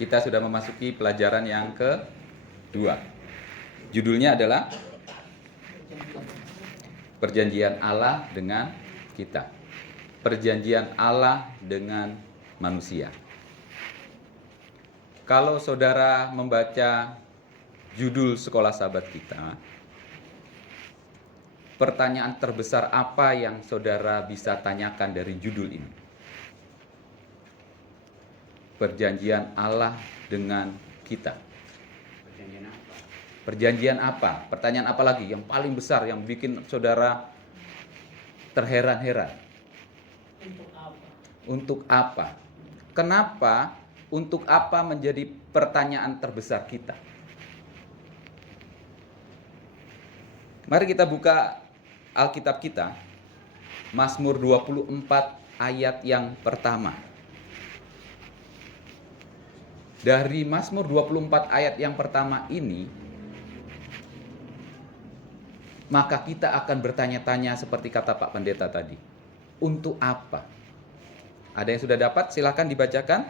Kita sudah memasuki pelajaran yang kedua. Judulnya adalah Perjanjian Allah dengan kita. Perjanjian Allah dengan manusia. Kalau saudara membaca judul sekolah sahabat kita, pertanyaan terbesar apa yang saudara bisa tanyakan dari judul ini? Perjanjian Allah dengan kita. Perjanjian apa? Perjanjian apa? Pertanyaan apa lagi yang paling besar yang bikin saudara terheran-heran? Untuk apa? Untuk apa? Kenapa untuk apa menjadi pertanyaan terbesar kita? Mari kita buka Alkitab kita. Mazmur 24 ayat yang pertama. Dari Mazmur 24 ayat yang pertama ini, maka kita akan bertanya-tanya seperti kata Pak Pendeta tadi. Untuk apa? Ada yang sudah dapat? Silakan dibacakan.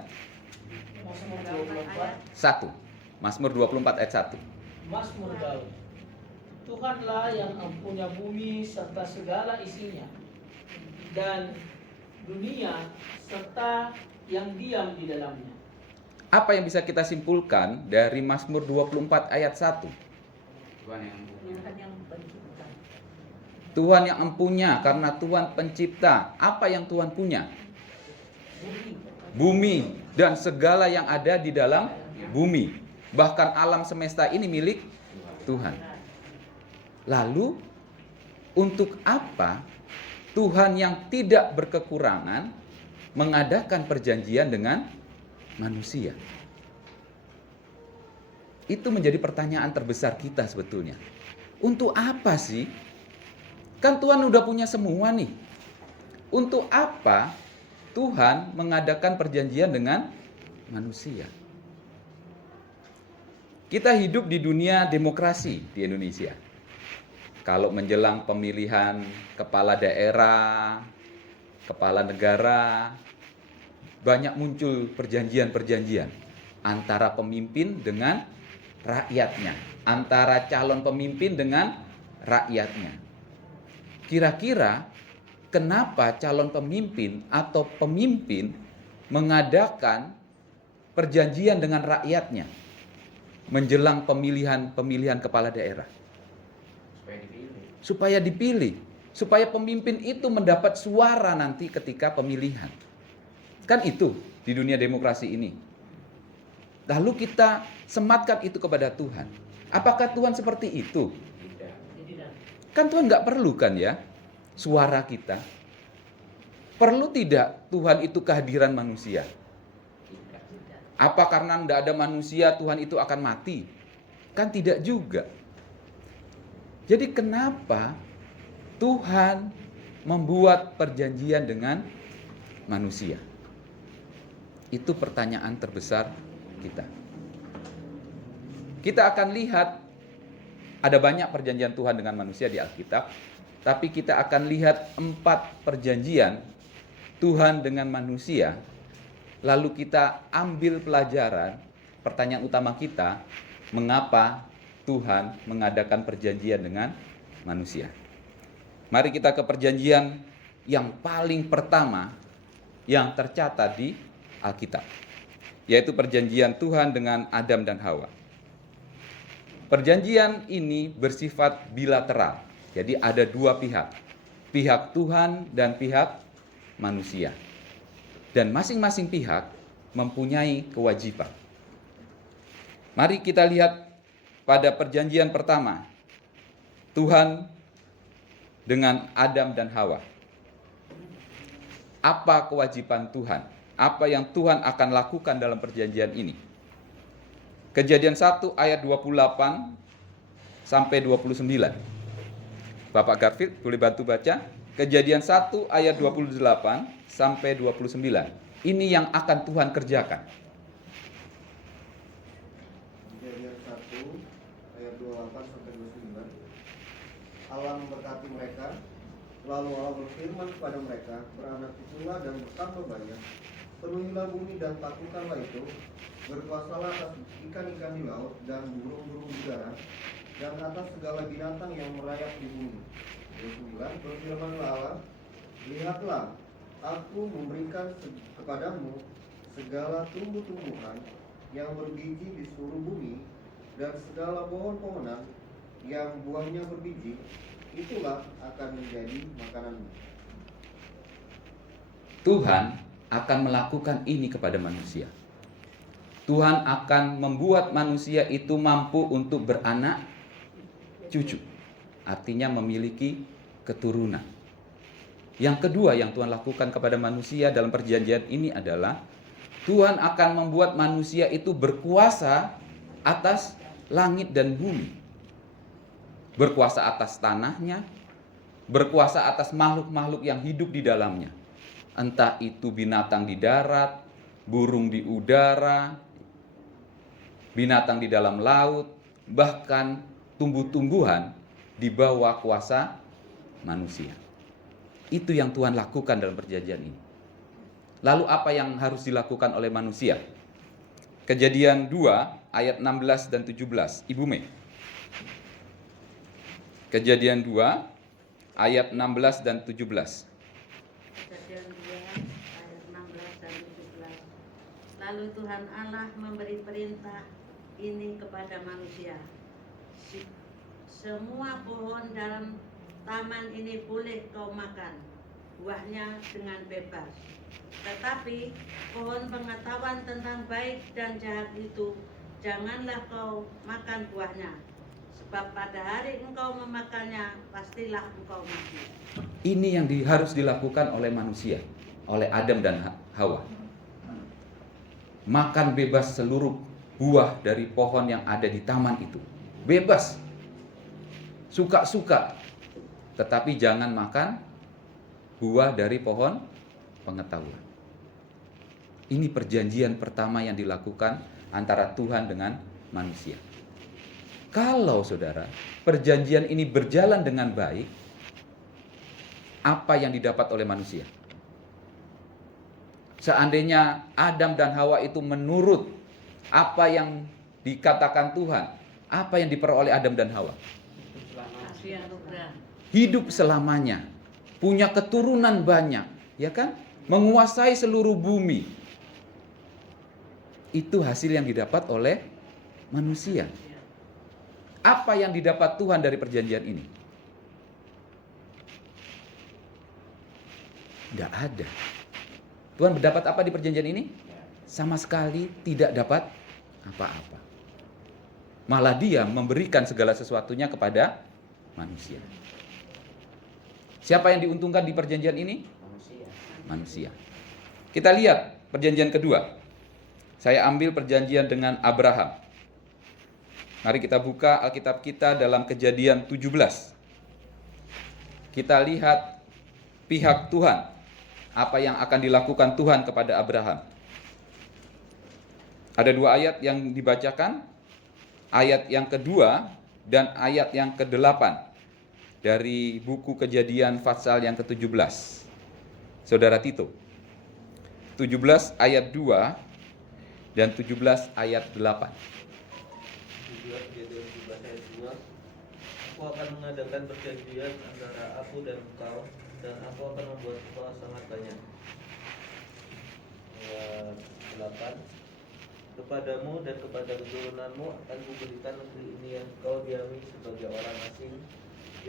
Mazmur 24. 1. Mazmur 24 ayat 1. Mazmur Daud. Tuhanlah yang mempunyai bumi serta segala isinya, dan dunia serta yang diam di dalamnya. Apa yang bisa kita simpulkan dari Mazmur 24 ayat 1? Tuhan yang pencipta. Tuhan yang empunya, karena Tuhan pencipta. Apa yang Tuhan punya? Bumi dan segala yang ada di dalam bumi. Bahkan alam semesta ini milik Tuhan. Lalu, untuk apa Tuhan yang tidak berkekurangan mengadakan perjanjian dengan manusia? Itu menjadi pertanyaan terbesar kita sebetulnya. Untuk apa sih? Kan Tuhan udah punya semua nih. Untuk apa Tuhan mengadakan perjanjian dengan manusia? Kita hidup di dunia demokrasi di Indonesia. Kalau menjelang pemilihan kepala daerah, kepala negara, banyak muncul perjanjian-perjanjian antara pemimpin dengan rakyatnya, antara calon pemimpin dengan rakyatnya. Kira-kira kenapa calon pemimpin atau pemimpin mengadakan perjanjian dengan rakyatnya menjelang pemilihan kepala daerah? Supaya dipilih, supaya pemimpin itu mendapat suara nanti ketika pemilihan. Kan itu di dunia demokrasi ini. Lalu kita sematkan itu kepada Tuhan. Apakah Tuhan seperti itu? Kan Tuhan nggak perlu kan ya suara kita. Perlu tidak Tuhan itu kehadiran manusia? Apa karena tidak ada manusia Tuhan itu akan mati? Kan tidak juga. Jadi kenapa Tuhan membuat perjanjian dengan manusia? Itu pertanyaan terbesar kita. Kita akan lihat ada banyak perjanjian Tuhan dengan manusia di Alkitab, tapi kita akan lihat 4 perjanjian Tuhan dengan manusia. Lalu kita ambil pelajaran, pertanyaan utama kita, mengapa Tuhan mengadakan perjanjian dengan manusia. Mari kita ke perjanjian yang paling pertama yang tercatat di Alkitab, yaitu perjanjian Tuhan dengan Adam dan Hawa. Perjanjian ini bersifat bilateral, jadi ada 2 pihak, pihak Tuhan dan pihak manusia. Dan masing-masing pihak mempunyai kewajiban. Mari kita lihat pada perjanjian pertama, Tuhan dengan Adam dan Hawa. Apa kewajiban Tuhan? Apa yang Tuhan akan lakukan dalam perjanjian ini? Kejadian 1 ayat 28 sampai 29. Bapak Garfield boleh bantu baca? Kejadian 1 ayat 28 sampai 29. Ini yang akan Tuhan kerjakan. Kejadian 1 ayat 28 sampai 29. Allah memberkati mereka, lalu Allah berfirman kepada mereka, beranaklah dan bertambah banyak, Penuhilah bumi dan taklukkanlah itu, berkuasalah atas ikan-ikan di laut dan burung-burung udara, dan atas segala binatang yang merayap di bumi. 29. Berfirmanlah Allah, lihatlah, aku memberikan kepadamu segala tumbuh-tumbuhan yang berbiji di seluruh bumi, dan segala pohon-pohonan yang buahnya berbiji, itulah akan menjadi makananmu. Tuhan akan melakukan ini kepada manusia. Tuhan akan membuat manusia itu mampu untuk beranak cucu. Artinya memiliki keturunan. Yang kedua yang Tuhan lakukan kepada manusia dalam perjanjian ini adalah Tuhan akan membuat manusia itu berkuasa atas langit dan bumi. Berkuasa atas tanahnya, berkuasa atas makhluk-makhluk yang hidup di dalamnya. Entah itu binatang di darat, burung di udara, binatang di dalam laut, bahkan tumbuh-tumbuhan di bawah kuasa manusia. Itu yang Tuhan lakukan dalam perjanjian ini. Lalu apa yang harus dilakukan oleh manusia? Kejadian 2 ayat 16 dan 17. Ibu Mei. Kejadian 2 ayat 16 dan 17. Kejadian 2 ayat 16 dan 17. Lalu Tuhan Allah memberi perintah ini kepada manusia. Semua pohon dalam taman ini boleh kau makan buahnya dengan bebas. Tetapi pohon pengetahuan tentang baik dan jahat itu janganlah kau makan buahnya. Sebab pada hari engkau memakannya, pastilah engkau mati. Ini yang harus dilakukan oleh manusia, oleh Adam dan Hawa. Makan bebas seluruh buah dari pohon yang ada di taman itu. Bebas. Suka-suka. Tetapi jangan makan buah dari pohon pengetahuan. Ini perjanjian pertama yang dilakukan antara Tuhan dengan manusia. Kalau saudara, perjanjian ini berjalan dengan baik, apa yang didapat oleh manusia? Seandainya Adam dan Hawa itu menurut apa yang dikatakan Tuhan, apa yang diperoleh Adam dan Hawa? Kasih anugerah. Hidup selamanya, punya keturunan banyak, ya kan? Menguasai seluruh bumi. Itu hasil yang didapat oleh manusia. Apa yang didapat Tuhan dari perjanjian ini? Tidak ada. Tuhan mendapat apa di perjanjian ini? Sama sekali tidak dapat apa-apa. Malah Dia memberikan segala sesuatunya kepada manusia. Siapa yang diuntungkan di perjanjian ini? Manusia. Kita lihat perjanjian kedua. Saya ambil perjanjian dengan Abraham. Mari kita buka Alkitab kita dalam Kejadian 17. Kita lihat pihak Tuhan. Apa yang akan dilakukan Tuhan kepada Abraham. Ada dua ayat yang dibacakan. Ayat yang kedua dan ayat yang ke-8 dari buku Kejadian pasal yang ke-17. Saudara Tito. 17 ayat 2 dan 17 ayat 8. Kejadian 17 ayat 2. Aku akan mengadakan perjanjian antara aku dan engkau, dan aku akan membuat engkau sangat banyak. Ayat 8. Kepadamu dan kepada keturunanmu akan kuberikan negeri ini yang kau diami sebagai orang asing,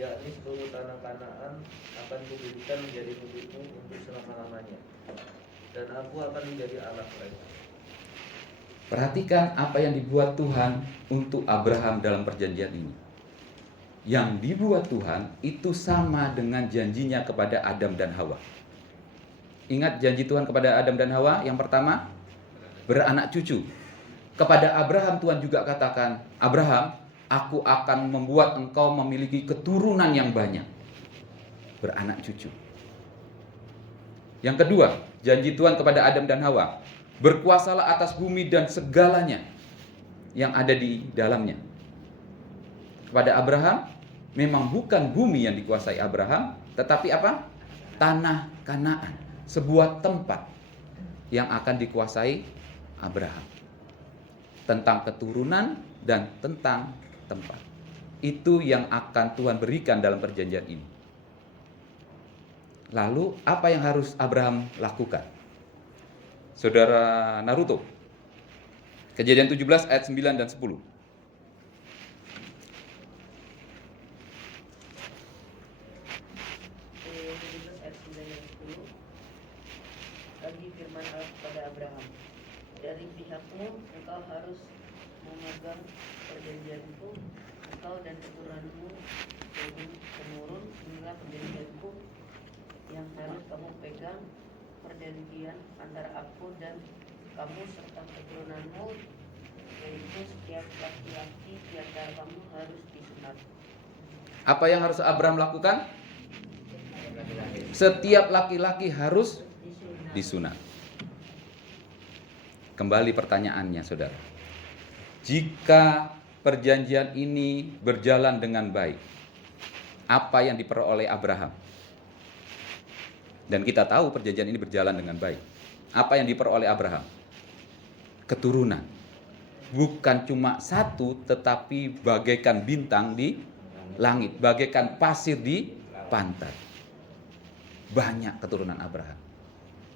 yakni seluruh tanah Kanaan akan kuberikan menjadi milikmu untuk selama-lamanya, dan aku akan menjadi Allah mereka. Perhatikan apa yang dibuat Tuhan untuk Abraham dalam perjanjian ini. Yang dibuat Tuhan itu sama dengan janjinya kepada Adam dan Hawa. Ingat janji Tuhan kepada Adam dan Hawa? Yang pertama, beranak cucu. Kepada Abraham Tuhan juga katakan, Abraham, aku akan membuat engkau memiliki keturunan yang banyak. Beranak cucu. Yang kedua, janji Tuhan kepada Adam dan Hawa, berkuasalah atas bumi dan segalanya yang ada di dalamnya. Kepada Abraham, memang bukan bumi yang dikuasai Abraham, tetapi apa? Tanah Kanaan, sebuah tempat. yang akan dikuasai Abraham. Tentang keturunan dan tentang tempat. Itu yang akan Tuhan berikan dalam perjanjian ini. Lalu apa yang harus Abraham lakukan? Saudara Naruto, Kejadian 17 ayat 9 dan 10. Ayat 9 dan 10. Lagi firman Allah kepada Abraham, dari pihakmu engkau harus memegang perjanjianku, engkau dan keturunanmu temurun, inilah perjanjianku yang harus kamu pegang, perjanjian antara aku dan kamu serta keturunanmu, yaitu setiap laki-laki di antara kamu harus disunat. Apa yang harus Abraham lakukan? Setiap laki-laki harus disunat. Kembali pertanyaannya, saudara. Jika perjanjian ini berjalan dengan baik, apa yang diperoleh Abraham? Dan kita tahu perjanjian ini berjalan dengan baik. Apa yang diperoleh Abraham? Keturunan. Bukan cuma satu, tetapi bagaikan bintang di langit, bagaikan pasir di pantai. Banyak keturunan Abraham.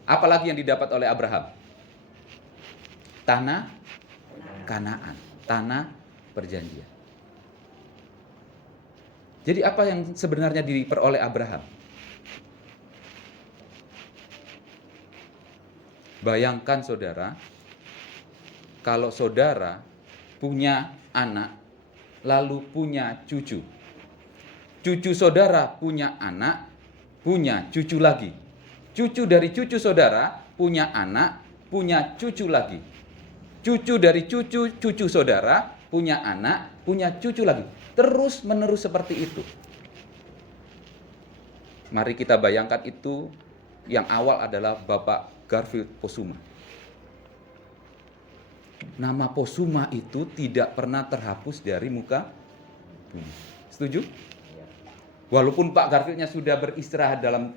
Apalagi yang didapat oleh Abraham? Tanah Kanaan, tanah perjanjian. Jadi apa yang sebenarnya diperoleh Abraham? Bayangkan saudara, kalau saudara punya anak, lalu punya cucu. Cucu saudara punya anak, punya cucu lagi. Cucu dari cucu saudara punya anak, punya cucu lagi. Cucu dari cucu saudara punya anak, punya cucu lagi. Terus menerus seperti itu. Mari kita bayangkan itu, yang awal adalah Bapak Garfield Posuma. Nama Posuma itu tidak pernah terhapus dari muka bumi. Setuju? Walaupun Pak Garfieldnya sudah beristirahat dalam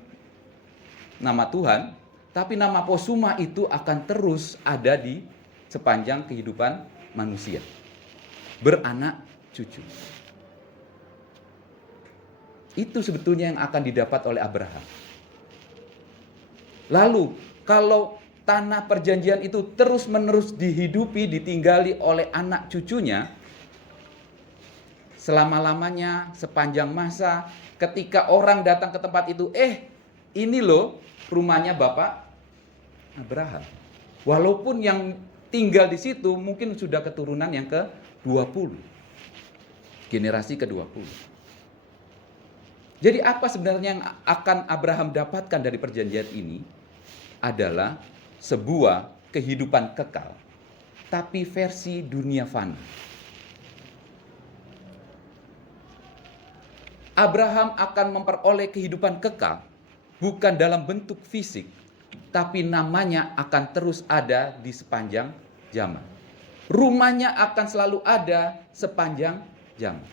nama Tuhan, tapi nama Posuma itu akan terus ada di sepanjang kehidupan manusia. Beranak cucu. Itu sebetulnya yang akan didapat oleh Abraham. Lalu, kalau tanah perjanjian itu terus-menerus dihidupi, ditinggali oleh anak cucunya, selama-lamanya, sepanjang masa, ketika orang datang ke tempat itu, ini loh rumahnya Bapak Abraham. Walaupun yang tinggal di situ mungkin sudah keturunan yang ke-20. Generasi ke-20. Jadi apa sebenarnya yang akan Abraham dapatkan dari perjanjian ini? Adalah sebuah kehidupan kekal, tapi versi dunia fana. Abraham akan memperoleh kehidupan kekal, bukan dalam bentuk fisik, tapi namanya akan terus ada di sepanjang zaman. Rumahnya akan selalu ada sepanjang zaman.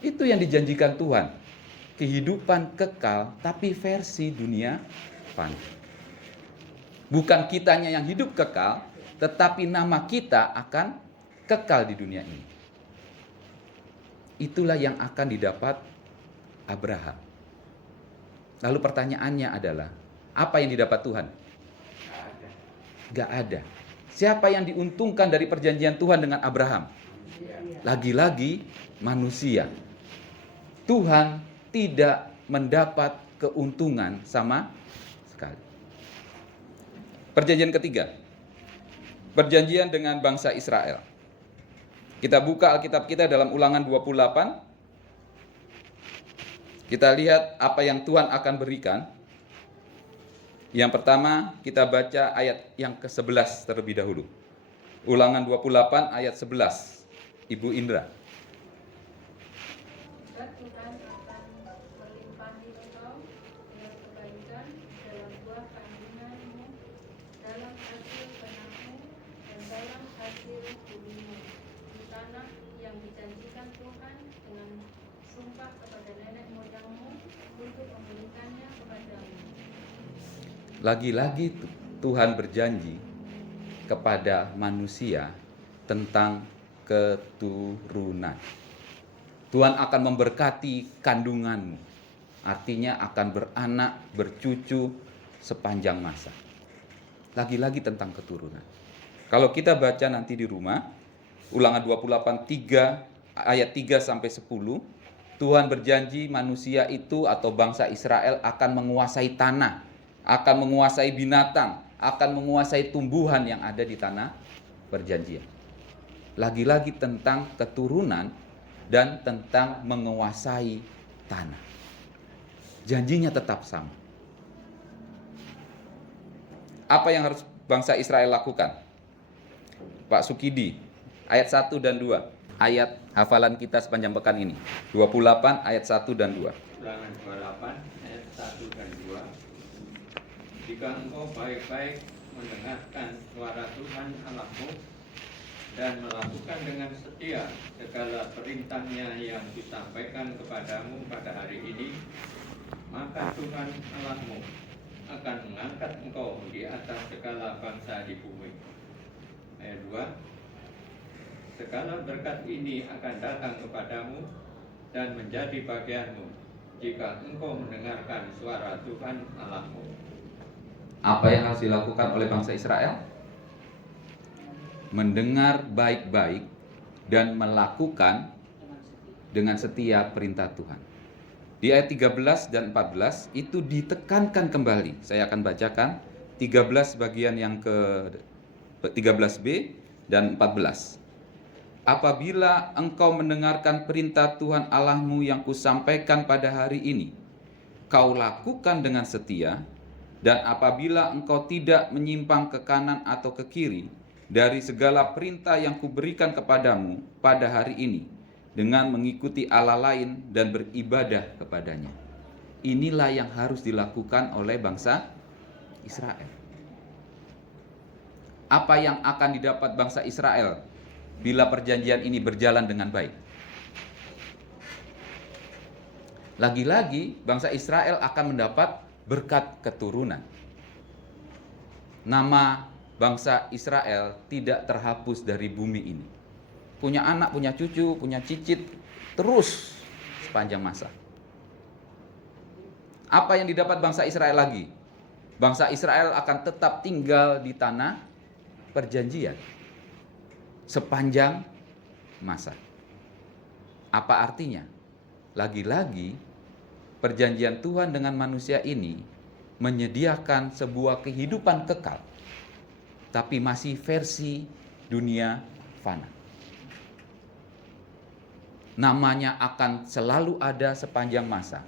Itu yang dijanjikan Tuhan. Kehidupan kekal, tapi versi dunia fana. Bukan kitanya yang hidup kekal, tetapi nama kita akan kekal di dunia ini. Itulah yang akan didapat Abraham. Lalu pertanyaannya adalah, apa yang didapat Tuhan? Gak ada. Siapa yang diuntungkan dari perjanjian Tuhan dengan Abraham? Lagi-lagi manusia. Tuhan tidak mendapat keuntungan sama sekali. Perjanjian ketiga. Perjanjian dengan bangsa Israel. Kita buka Alkitab kita dalam Ulangan 28. Kita lihat apa yang Tuhan akan berikan. Yang pertama kita baca ayat yang ke-11 terlebih dahulu. Ulangan 28 ayat 11. Ibu Indra. Tuhan akan melimpahi engkau dengan kebaikan dalam buah kandunganmu, dalam hasil benahmu, dan dalam hasil bumimu, di tanah yang dijanjikan Tuhan dengan sumpah kepada nenek moyangmu untuk memberikannya kepadamu. Lagi-lagi Tuhan berjanji kepada manusia tentang keturunan. Tuhan akan memberkati kandunganmu. Artinya akan beranak, bercucu sepanjang masa. Lagi-lagi tentang keturunan. Kalau kita baca nanti di rumah, Ulangan 28 ayat 3 sampai 10, Tuhan berjanji manusia itu atau bangsa Israel akan menguasai tanah, akan menguasai binatang, akan menguasai tumbuhan yang ada di tanah perjanjian. Lagi-lagi tentang keturunan dan tentang menguasai tanah. Janjinya tetap sama. Apa yang harus bangsa Israel lakukan? Pak Sukidi, ayat 1 dan 2. Ayat hafalan kita sepanjang pekan ini. 28 ayat 1 dan 2. Ulangan 28 ayat 1 dan 2. Jika engkau baik-baik mendengarkan suara Tuhan Allahmu dan melakukan dengan setia segala perintahnya yang disampaikan kepadamu pada hari ini, maka Tuhan Allahmu akan mengangkat engkau di atas segala bangsa di bumi. Ayat 2. Segala berkat ini akan datang kepadamu dan menjadi bagianmu jika engkau mendengarkan suara Tuhan Allahmu. Apa yang harus dilakukan oleh bangsa Israel? Mendengar baik-baik dan melakukan dengan setia perintah Tuhan. Di ayat 13 dan 14 itu ditekankan kembali. Saya akan bacakan 13 bagian yang ke 13b dan 14. Apabila engkau mendengarkan perintah Tuhan Allahmu yang kusampaikan pada hari ini, kau lakukan dengan setia, dan apabila engkau tidak menyimpang ke kanan atau ke kiri dari segala perintah yang kuberikan kepadamu pada hari ini, dengan mengikuti Allah lain dan beribadah kepadanya. Inilah yang harus dilakukan oleh bangsa Israel. Apa yang akan didapat bangsa Israel bila perjanjian ini berjalan dengan baik? Lagi-lagi bangsa Israel akan mendapat berkat keturunan. Nama bangsa Israel tidak terhapus dari bumi ini. Punya anak, punya cucu, punya cicit terus sepanjang masa. Apa yang didapat bangsa Israel lagi? Bangsa Israel akan tetap tinggal di tanah perjanjian sepanjang masa. Apa artinya? Lagi-lagi perjanjian Tuhan dengan manusia ini menyediakan sebuah kehidupan kekal, tapi masih versi dunia fana. Namanya akan selalu ada sepanjang masa.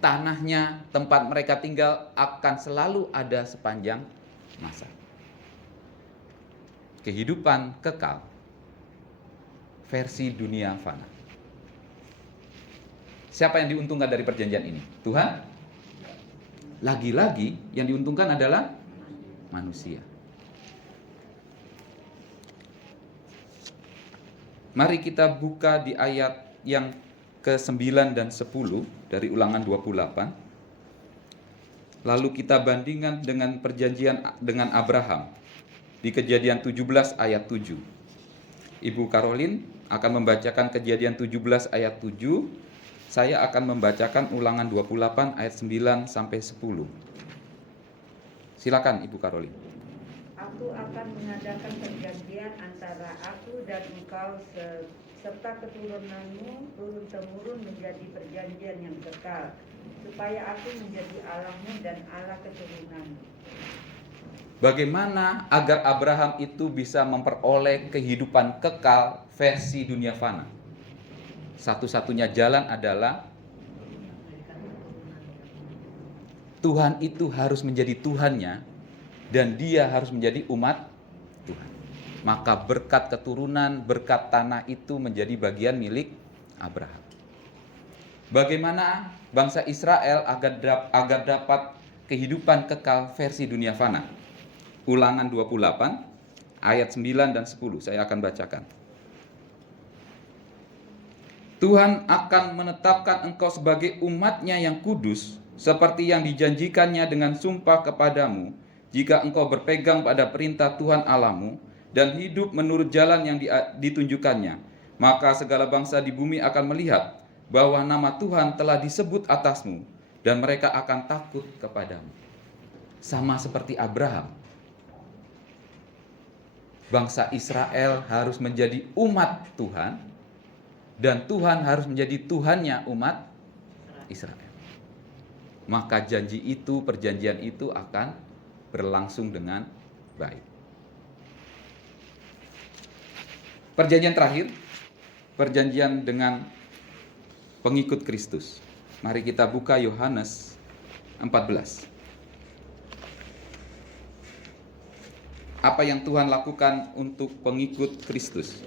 Tanahnya, tempat mereka tinggal akan selalu ada sepanjang masa. Kehidupan kekal versi dunia fana. Siapa yang diuntungkan dari perjanjian ini? Tuhan. Lagi-lagi yang diuntungkan adalah manusia. Mari kita buka di ayat yang ke-9 dan 10 dari Ulangan 28. Lalu kita bandingkan dengan perjanjian dengan Abraham di Kejadian 17 ayat 7. Ibu Karolin akan membacakan Kejadian 17 ayat 7. Saya akan membacakan Ulangan 28 ayat 9 sampai 10. Silakan Ibu Karolin. Aku akan mengadakan perjanjian antara aku dan engkau serta keturunanmu turun-temurun menjadi perjanjian yang kekal, supaya aku menjadi Allahmu dan Allah keturunanmu. Bagaimana agar Abraham itu bisa memperoleh kehidupan kekal versi dunia fana? Satu-satunya jalan adalah Tuhan itu harus menjadi Tuhannya dan dia harus menjadi umat Tuhan. Maka berkat keturunan, berkat tanah itu menjadi bagian milik Abraham. Bagaimana bangsa Israel agar dapat kehidupan kekal versi dunia fana? Ulangan 28 ayat 9 dan 10 saya akan bacakan. Tuhan akan menetapkan engkau sebagai umatnya yang kudus seperti yang dijanjikannya dengan sumpah kepadamu, jika engkau berpegang pada perintah Tuhan Allahmu dan hidup menurut jalan yang ditunjukkannya, maka segala bangsa di bumi akan melihat bahwa nama Tuhan telah disebut atasmu dan mereka akan takut kepadamu. Sama seperti Abraham, bangsa Israel harus menjadi umat Tuhan dan Tuhan harus menjadi Tuhannya umat Israel. Maka janji itu, perjanjian itu akan berlangsung dengan baik. Perjanjian terakhir, perjanjian dengan pengikut Kristus. Mari kita buka Yohanes 14. Apa yang Tuhan lakukan untuk pengikut Kristus?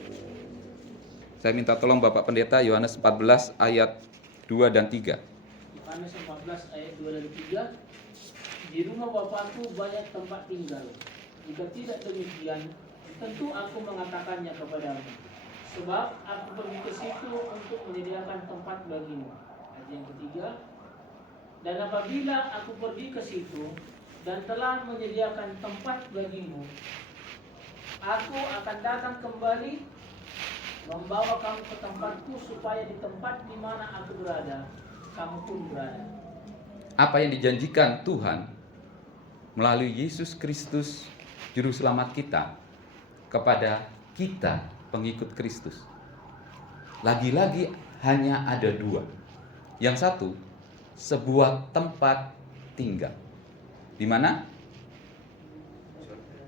Saya minta tolong Bapak Pendeta, Yohanes 14 ayat 2 dan 3. Yohanes 14 ayat 2 dan 3. Di rumah Bapakku banyak tempat tinggal. Jika tidak demikian, tentu aku mengatakannya kepadamu. Sebab aku pergi ke situ untuk menyediakan tempat bagimu. Ayat yang ketiga. Dan apabila aku pergi ke situ dan telah menyediakan tempat bagimu, aku akan datang kembali membawa kamu ke tempatku, supaya di tempat di mana aku berada, kamu pun berada. Apa yang dijanjikan Tuhan melalui Yesus Kristus Juru Selamat kita kepada kita pengikut Kristus, lagi-lagi hanya ada dua. Yang satu, sebuah tempat tinggal. Di mana?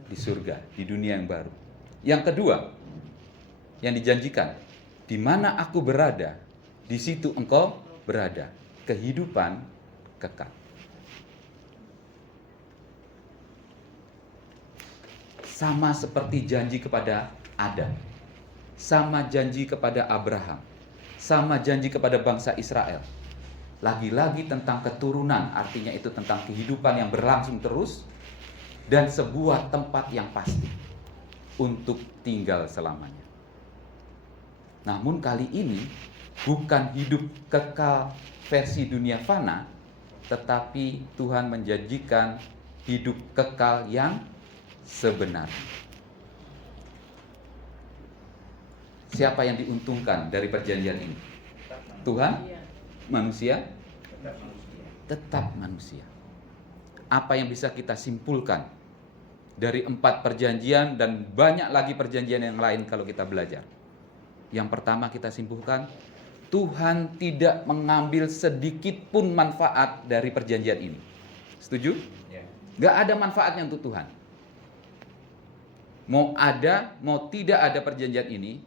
Di surga, di dunia yang baru. Yang kedua, yang dijanjikan, di mana aku berada, di situ engkau berada. Kehidupan kekal. Sama seperti janji kepada Adam, sama janji kepada Abraham, sama janji kepada bangsa Israel. Lagi-lagi tentang keturunan, artinya itu tentang kehidupan yang berlangsung terus dan sebuah tempat yang pasti untuk tinggal selamanya. Namun kali ini bukan hidup kekal versi dunia fana, tetapi Tuhan menjanjikan hidup kekal yang sebenarnya. Siapa yang diuntungkan dari perjanjian ini? Tuhan? Manusia? Tetap manusia. Apa yang bisa kita simpulkan dari 4 perjanjian dan banyak lagi perjanjian yang lain kalau kita belajar? Yang pertama kita simpulkan, Tuhan tidak mengambil sedikit pun manfaat dari perjanjian ini. Setuju? Gak ada manfaatnya untuk Tuhan. Mau ada, mau tidak ada perjanjian ini,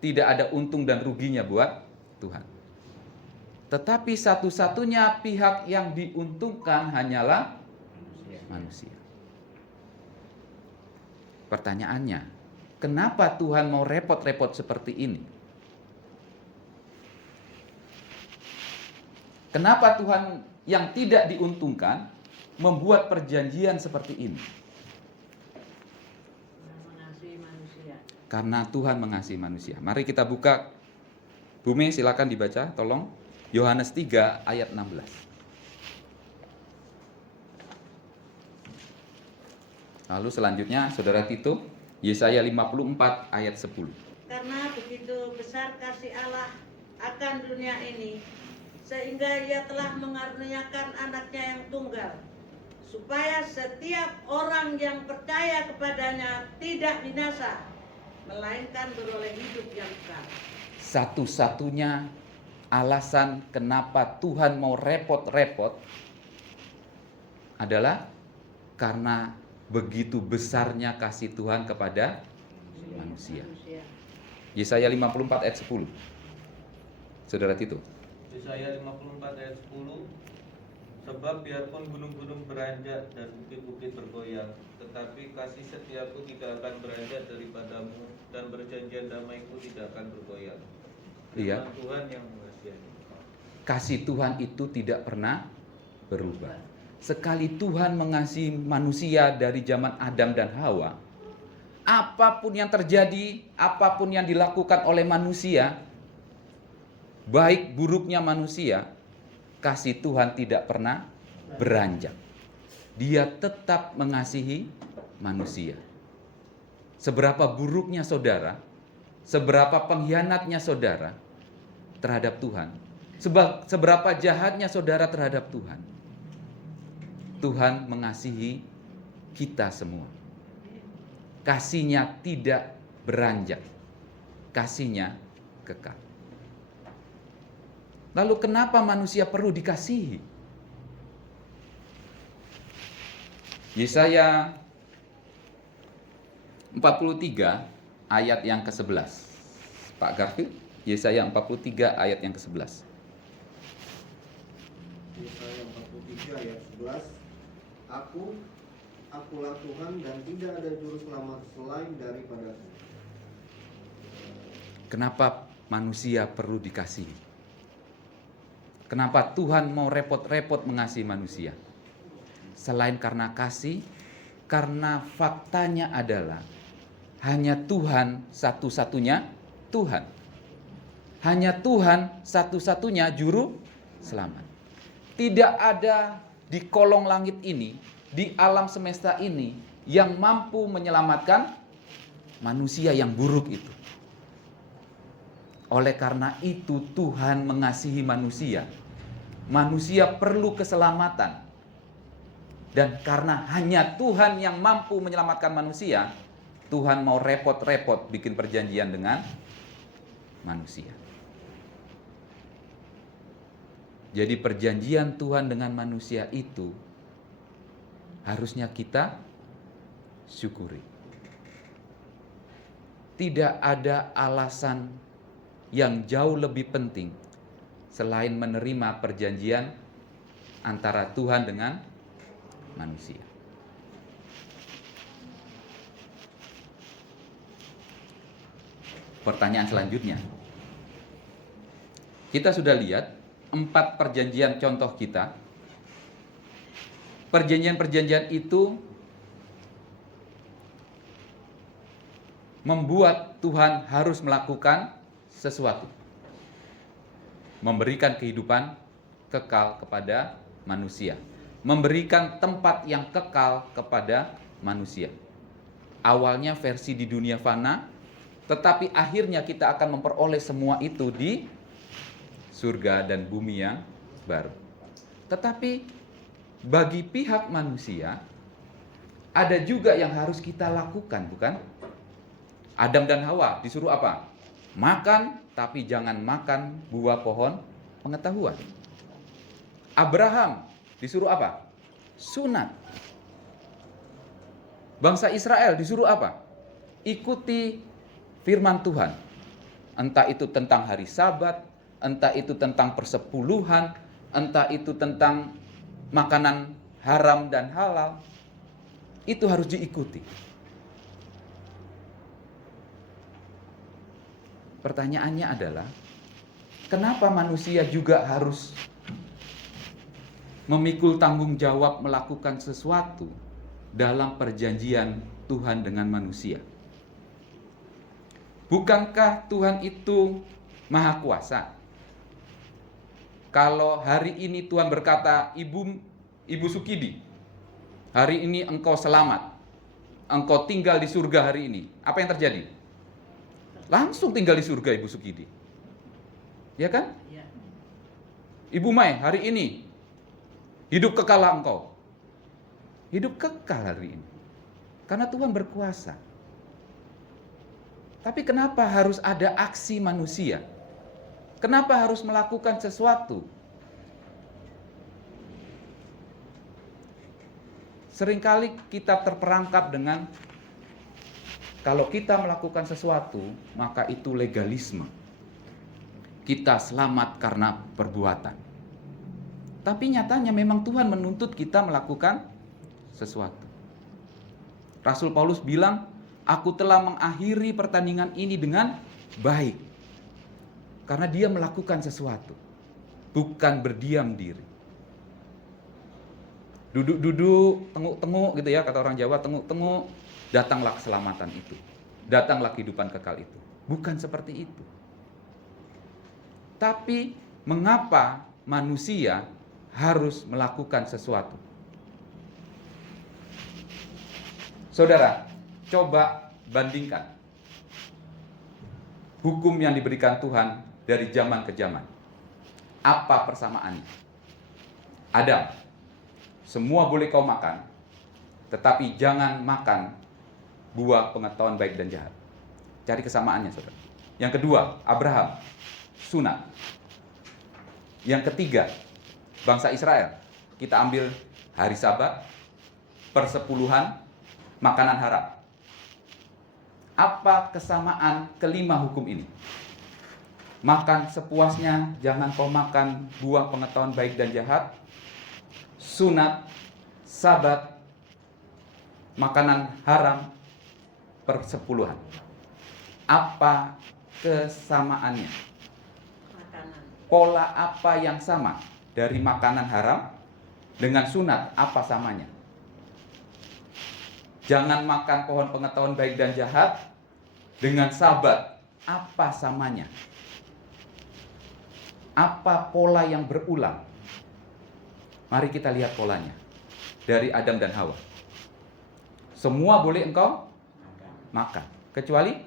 tidak ada untung dan ruginya buat Tuhan. Tetapi satu-satunya pihak yang diuntungkan hanyalah manusia. Pertanyaannya, kenapa Tuhan mau repot-repot seperti ini? Kenapa Tuhan yang tidak diuntungkan membuat perjanjian seperti ini? Mengasihi manusia. Karena Tuhan mengasihi manusia. Mari kita buka. Bumi silakan dibaca, tolong. Yohanes 3 ayat 16. Lalu selanjutnya Saudara Tito, Yesaya 54 ayat 10. Karena begitu besar kasih Allah akan dunia ini, sehingga Ia telah mengaruniakan anaknya yang tunggal, supaya setiap orang yang percaya kepadanya tidak binasa, melainkan beroleh hidup yang kekal. Satu-satunya alasan kenapa Tuhan mau repot-repot adalah karena begitu besarnya kasih Tuhan kepada manusia. Yesaya 54 ayat 10. Saudara Tito. Yesaya 54 ayat 10. Sebab biarpun gunung-gunung beranjak dan bukit-bukit bergoyang, tetapi kasih setiaku tidak akan beranjak daripadamu, dan perjanjian damaiku tidak akan bergoyang. Iya. Tuhan yang mengasihi. Kasih Tuhan itu tidak pernah berubah. Sekali Tuhan mengasihi manusia dari zaman Adam dan Hawa, apapun yang terjadi, apapun yang dilakukan oleh manusia, baik buruknya manusia, kasih Tuhan tidak pernah beranjak. Dia tetap mengasihi manusia. Seberapa buruknya saudara, seberapa pengkhianatnya saudara terhadap Tuhan, seberapa jahatnya saudara terhadap Tuhan, Tuhan mengasihi kita semua. Kasihnya tidak beranjak, kasihnya kekal. Lalu kenapa manusia perlu dikasihi? Yesaya 43 ayat yang ke-11. Pak Garfield, Yesaya 43 ayat yang ke-11. Yesaya 43 ayat 11. Akulah Tuhan dan tidak ada juru selamat selain daripadaku. Kenapa manusia perlu dikasihi? Kenapa Tuhan mau repot-repot mengasihi manusia? Selain karena kasih, karena faktanya adalah hanya Tuhan satu-satunya Tuhan. Hanya Tuhan satu-satunya juru selamat. Tidak ada di kolong langit ini, di alam semesta ini, yang mampu menyelamatkan manusia yang buruk itu. Oleh karena itu Tuhan mengasihi manusia. Manusia perlu keselamatan. Dan karena hanya Tuhan yang mampu menyelamatkan manusia, Tuhan mau repot-repot bikin perjanjian dengan manusia. Jadi perjanjian Tuhan dengan manusia itu harusnya kita syukuri. Tidak ada alasan yang jauh lebih penting selain menerima perjanjian antara Tuhan dengan manusia. Pertanyaan selanjutnya. Kita sudah lihat 4 perjanjian contoh kita. Perjanjian-perjanjian itu membuat Tuhan harus melakukan sesuatu. Memberikan kehidupan kekal kepada manusia. Memberikan tempat yang kekal kepada manusia. Awalnya versi di dunia fana, tetapi akhirnya kita akan memperoleh semua itu di surga dan bumi yang baru. Tetapi bagi pihak manusia, ada juga yang harus kita lakukan, bukan? Adam dan Hawa disuruh apa? Makan, tapi jangan makan buah pohon pengetahuan. Abraham disuruh apa? Sunat. Bangsa Israel disuruh apa? Ikuti firman Tuhan. Entah itu tentang hari Sabat, entah itu tentang persepuluhan, entah itu tentang makanan haram dan halal. Itu harus diikuti. Pertanyaannya adalah, kenapa manusia juga harus memikul tanggung jawab melakukan sesuatu dalam perjanjian Tuhan dengan manusia? Bukankah Tuhan itu Maha Kuasa? Kalau hari ini Tuhan berkata, Ibu Sukidi, hari ini engkau selamat, engkau tinggal di surga hari ini, apa yang terjadi? Langsung tinggal di surga Ibu Sukidi, ya kan? Ya. Ibu Mai, hari ini hidup kekallah engkau. Hidup kekal hari ini. Karena Tuhan berkuasa. Tapi kenapa harus ada aksi manusia? Kenapa harus melakukan sesuatu? Seringkali kita terperangkap dengan kalau kita melakukan sesuatu, maka itu legalisme. Kita selamat karena perbuatan. Tapi nyatanya memang Tuhan menuntut kita melakukan sesuatu. Rasul Paulus bilang, aku telah mengakhiri pertandingan ini dengan baik. Karena dia melakukan sesuatu. Bukan berdiam diri. Duduk-duduk, tenguk-tenguk gitu ya, kata orang Jawa, tenguk-tenguk, datanglah keselamatan itu. Datanglah kehidupan kekal itu. Bukan seperti itu. Tapi mengapa manusia harus melakukan sesuatu. Saudara, coba bandingkan hukum yang diberikan Tuhan dari zaman ke zaman. Apa persamaannya? Adam, semua boleh kau makan, tetapi jangan makan buah pengetahuan baik dan jahat. Cari kesamaannya, saudara. Yang kedua, Abraham, sunat. Yang ketiga, bangsa Israel. Kita ambil hari Sabat, persepuluhan, makanan haram. Apa kesamaan kelima hukum ini? Makan sepuasnya, jangan kau makan buah pengetahuan baik dan jahat. Sunat, Sabat, makanan haram, persepuluhan. Apa kesamaannya? Makanan. Pola apa yang sama dari makanan haram dengan sunat? Apa samanya? Jangan makan pohon pengetahuan baik dan jahat dengan Sabat. Apa samanya? Apa pola yang berulang? Mari kita lihat polanya. Dari Adam dan Hawa. Semua boleh engkau makan. Kecuali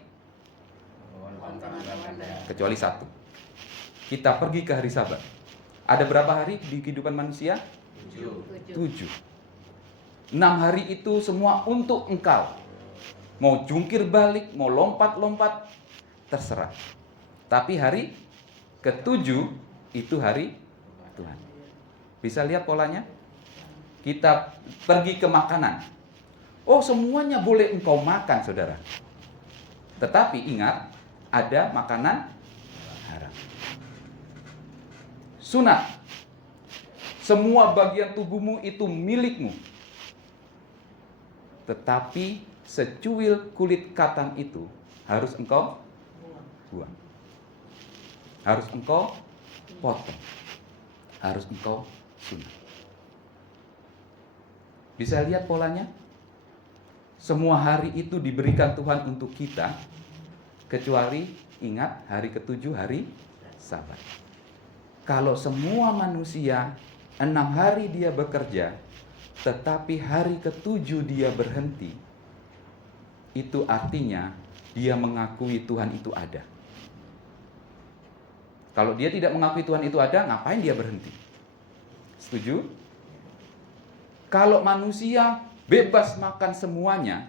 satu. Kita pergi ke hari Sabat. Ada berapa hari di kehidupan manusia? 7. 6 hari itu semua untuk engkau. Mau jungkir balik, mau lompat-lompat, terserah. Tapi hari ke-7 itu hari Tuhan. Bisa lihat polanya? Kita pergi ke makanan. Oh, semuanya boleh engkau makan, saudara. Tetapi ingat, ada makanan haram. Sunat. Semua bagian tubuhmu itu milikmu. Tetapi secuil kulit katan itu harus engkau buang. Harus engkau potong. Harus engkau sunat. Bisa lihat polanya? Semua hari itu diberikan Tuhan untuk kita, kecuali ingat hari ke-7 hari Sabat. Kalau semua manusia 6 hari dia bekerja, tetapi hari ke-7 dia berhenti, itu artinya dia mengakui Tuhan itu ada. Kalau dia tidak mengakui Tuhan itu ada, ngapain dia berhenti? Setuju? Kalau manusia bebas makan semuanya,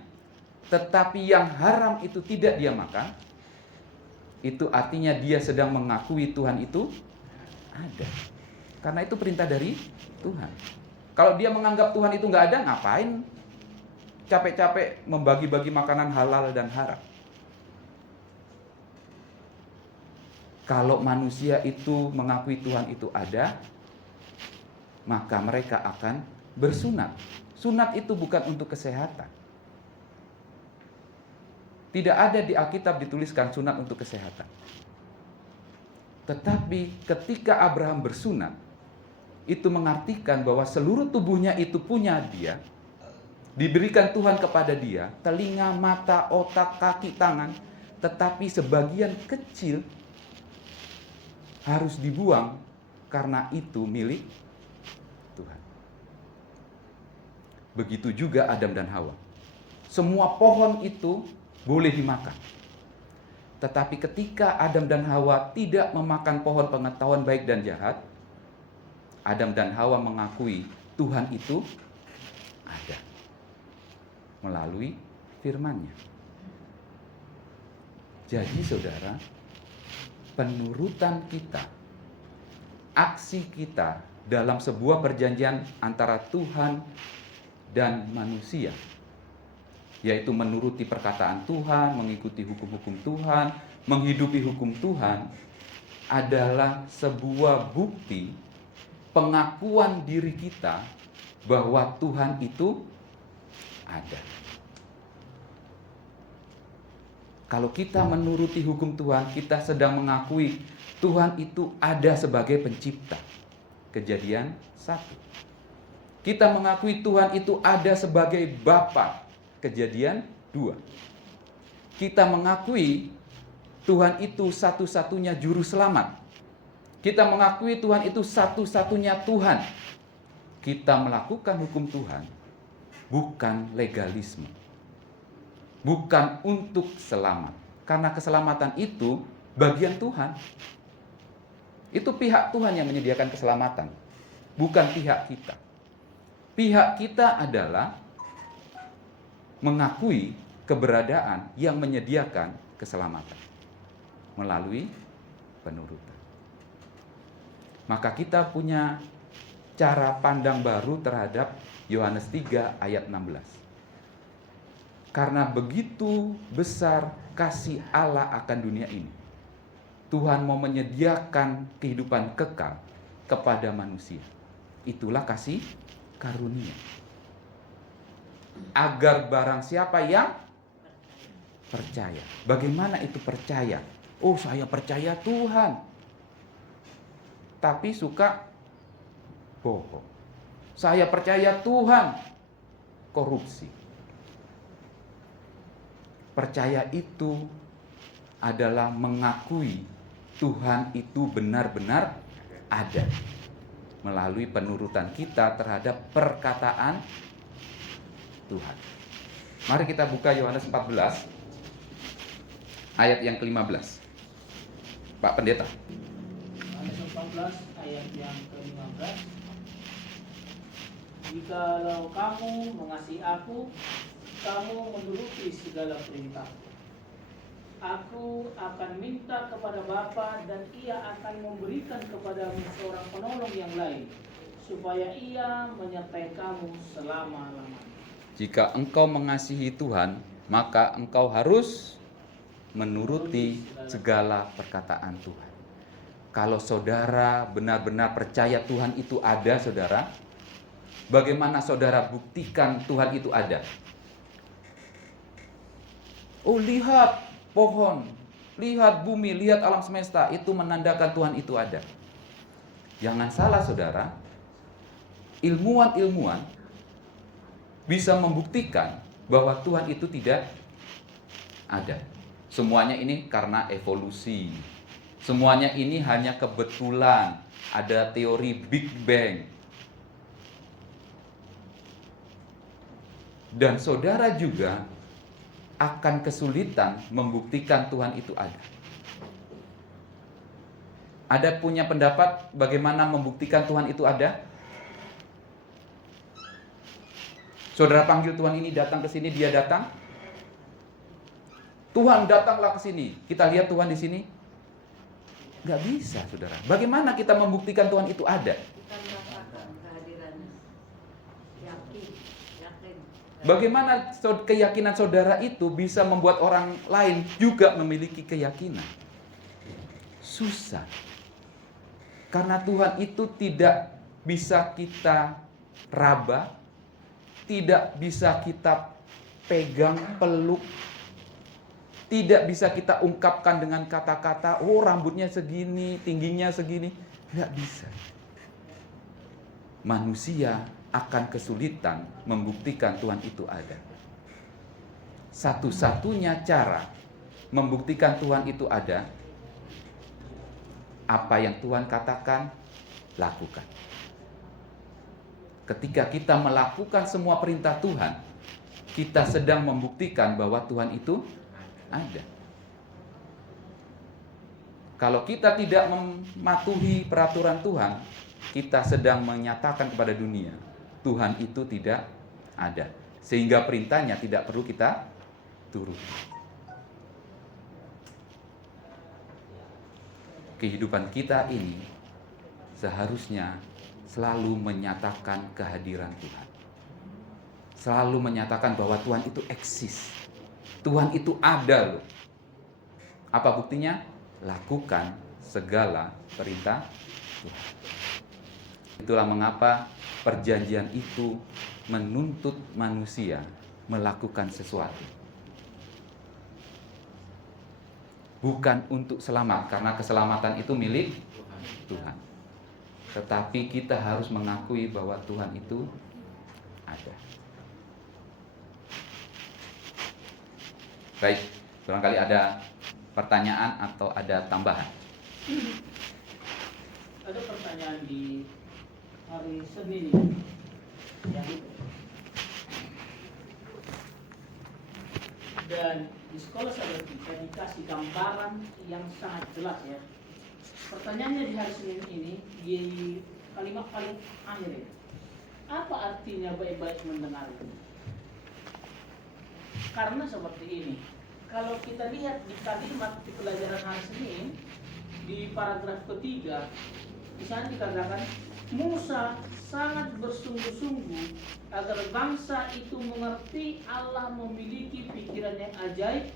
tetapi yang haram itu tidak dia makan, itu artinya dia sedang mengakui Tuhan itu ada. Karena itu perintah dari Tuhan. Kalau dia menganggap Tuhan itu nggak ada, ngapain capek-capek membagi-bagi makanan halal dan haram? Kalau manusia itu mengakui Tuhan itu ada, maka mereka akan bersunat. Sunat itu bukan untuk kesehatan. Tidak ada di Alkitab dituliskan sunat untuk kesehatan. Tetapi ketika Abraham bersunat, itu mengartikan bahwa seluruh tubuhnya itu punya dia, diberikan Tuhan kepada dia, telinga, mata, otak, kaki, tangan, tetapi sebagian kecil harus dibuang karena itu milik Tuhan. Begitu juga Adam dan Hawa. Semua pohon itu boleh dimakan. Tetapi ketika Adam dan Hawa tidak memakan pohon pengetahuan baik dan jahat, Adam dan Hawa mengakui Tuhan itu ada melalui firman-Nya. Jadi saudara, penurutan kita, aksi kita dalam sebuah perjanjian antara Tuhan dan manusia, yaitu menuruti perkataan Tuhan, mengikuti hukum-hukum Tuhan, menghidupi hukum Tuhan, adalah sebuah bukti pengakuan diri kita bahwa Tuhan itu ada. Kalau kita menuruti hukum Tuhan, kita sedang mengakui Tuhan itu ada sebagai pencipta. Kejadian 1. Kita mengakui Tuhan itu ada sebagai Bapa. Kejadian 2. Kita mengakui Tuhan itu satu-satunya juru selamat. Kita mengakui Tuhan itu satu-satunya Tuhan. Kita melakukan hukum Tuhan bukan legalisme. Bukan untuk selamat. Karena keselamatan itu bagian Tuhan. Itu pihak Tuhan yang menyediakan keselamatan, bukan pihak kita. Pihak kita adalah mengakui keberadaan yang menyediakan keselamatan melalui penurutan. Maka kita punya cara pandang baru terhadap Yohanes 3 ayat 16. Karena begitu besar kasih Allah akan dunia ini, Tuhan mau menyediakan kehidupan kekal kepada manusia. Itulah kasih karunia. Agar barang siapa yang percaya. Bagaimana itu percaya? Oh, saya percaya Tuhan, tapi suka bohong. Saya percaya Tuhan, korupsi. Percaya itu adalah mengakui Tuhan itu benar-benar ada melalui penurutan kita terhadap perkataan Tuhan. Mari kita buka Yohanes 14 ayat yang ke-15. Pak Pendeta. Yohanes 14 ayat yang ke-15. Jikalau kamu mengasihi aku, kamu menuruti segala perintah. Aku akan minta kepada Bapa dan Ia akan memberikan kepadamu seorang penolong yang lain, supaya Ia menyertai kamu selama-lamanya. Jika engkau mengasihi Tuhan, maka engkau harus menuruti segala perkataan Tuhan. Kalau saudara benar-benar percaya Tuhan itu ada, saudara, bagaimana saudara buktikan Tuhan itu ada? Oh, lihat pohon, lihat bumi, lihat alam semesta, itu menandakan Tuhan itu ada. Jangan salah, saudara. Ilmuwan-ilmuwan bisa membuktikan bahwa Tuhan itu tidak ada. Semuanya ini karena evolusi. Semuanya ini hanya kebetulan. Ada teori Big Bang. Dan saudara juga akan kesulitan membuktikan Tuhan itu ada. Ada punya pendapat bagaimana membuktikan Tuhan itu ada? Saudara panggil Tuhan ini datang ke sini, dia datang. Tuhan datanglah ke sini. Kita lihat Tuhan di sini. Gak bisa, saudara. Bagaimana kita membuktikan Tuhan itu ada? Kita merasakan kehadirannya. Yakin. Bagaimana keyakinan saudara itu bisa membuat orang lain juga memiliki keyakinan? Susah. Karena Tuhan itu tidak bisa kita raba, tidak bisa kita pegang, peluk, tidak bisa kita ungkapkan dengan kata-kata, oh rambutnya segini, tingginya segini. Tidak bisa. Manusia akan kesulitan membuktikan Tuhan itu ada. Satu-satunya cara membuktikan Tuhan itu ada, apa yang Tuhan katakan, lakukan. Ketika kita melakukan semua perintah Tuhan, kita sedang membuktikan bahwa Tuhan itu ada. Kalau kita tidak mematuhi peraturan Tuhan, kita sedang menyatakan kepada dunia, Tuhan itu tidak ada. Sehingga perintahnya tidak perlu kita turuti. Kehidupan kita ini seharusnya selalu menyatakan kehadiran Tuhan. Selalu menyatakan bahwa Tuhan itu eksis. Tuhan itu ada loh. Apa buktinya? Lakukan segala perintah Tuhan. Itulah mengapa perjanjian itu menuntut manusia melakukan sesuatu. Bukan untuk selamat, karena keselamatan itu milik Tuhan. Tetapi kita harus mengakui bahwa Tuhan itu ada. Baik, barangkali ada pertanyaan atau ada tambahan. ada pertanyaan di hari Senin ya. Dan di sekolah saudara kita dikasih gambaran yang sangat jelas ya. Pertanyaannya di hari Senin ini di kalimat paling akhir ya. Apa artinya baik-baik mendengar itu? Karena seperti ini, kalau kita lihat di kalimat di pelajaran hari Senin di paragraf ketiga, di sana dikatakan Musa sangat bersungguh-sungguh agar bangsa itu mengerti Allah memiliki pikiran yang ajaib,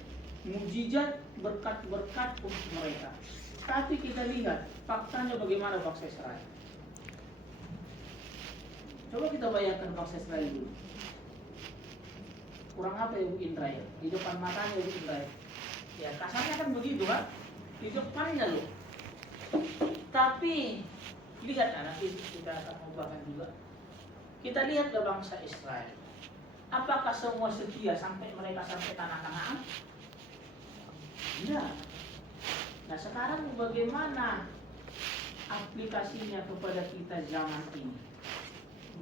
mujizat, berkat-berkat untuk mereka. Tapi kita lihat faktanya bagaimana bangsa Israel. Coba kita bayangkan bangsa Israel dulu. Kurang apa ya Bu Indra ya? Di depan matanya Bu Indra ya? Ya kasarnya kan begitu kan? Di depannya loh. Tapi lihat anak itu kita akan ubahkan juga. Kita lihat ke bangsa Israel. Apakah semua setia sampai mereka sampai tanah Kanaan? Tidak. Nah sekarang bagaimana aplikasinya kepada kita zaman ini?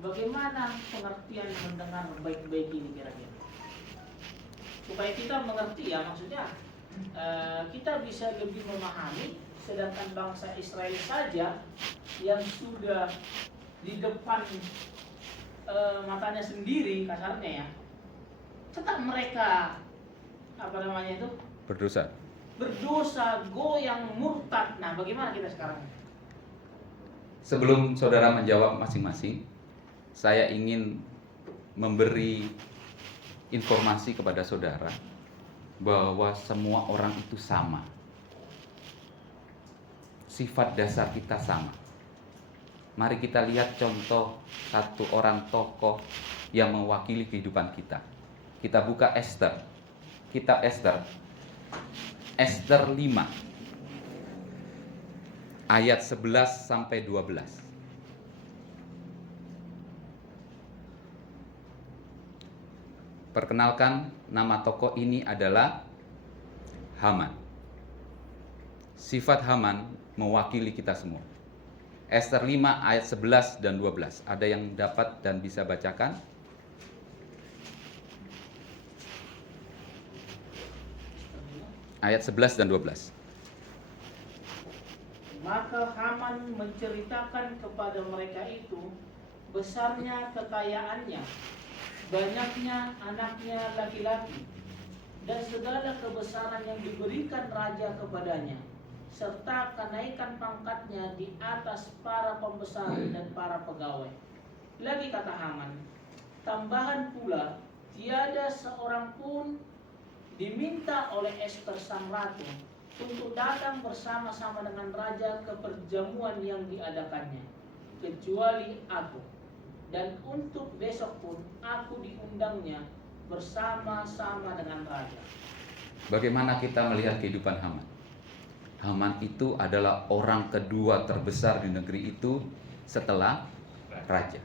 Bagaimana pengertian mendengar baik-baik ini kira-kira? Supaya kita mengerti ya maksudnya kita bisa lebih memahami. Sedangkan bangsa Israel saja yang sudah di depan matanya sendiri kasarnya ya, tetap mereka apa namanya itu berdosa, goyang, murtad. Nah bagaimana kita sekarang? Sebelum saudara menjawab masing-masing, saya ingin memberi informasi kepada saudara bahwa semua orang itu sama. Sifat dasar kita sama. Mari kita lihat contoh satu orang tokoh yang mewakili kehidupan kita. Kita buka Esther. Kitab Esther. Esther 5 ayat 11 sampai 12. Perkenalkan, nama tokoh ini adalah Haman. Sifat Haman mewakili kita semua. Esther 5 ayat 11 dan 12. Ada yang dapat dan bisa bacakan? Ayat 11 dan 12. Maka Haman menceritakan kepada mereka itu besarnya kekayaannya, banyaknya anaknya laki-laki, dan segala kebesaran yang diberikan raja kepadanya, serta kenaikan pangkatnya di atas para pembesar dan para pegawai. Lagi kata Haman, tambahan pula, tiada seorang pun diminta oleh Esther sang ratu untuk datang bersama-sama dengan raja ke perjamuan yang diadakannya, kecuali aku. Dan untuk besok pun aku diundangnya bersama-sama dengan raja. Bagaimana kita melihat kehidupan Haman? Haman itu adalah orang kedua terbesar di negeri itu setelah raja.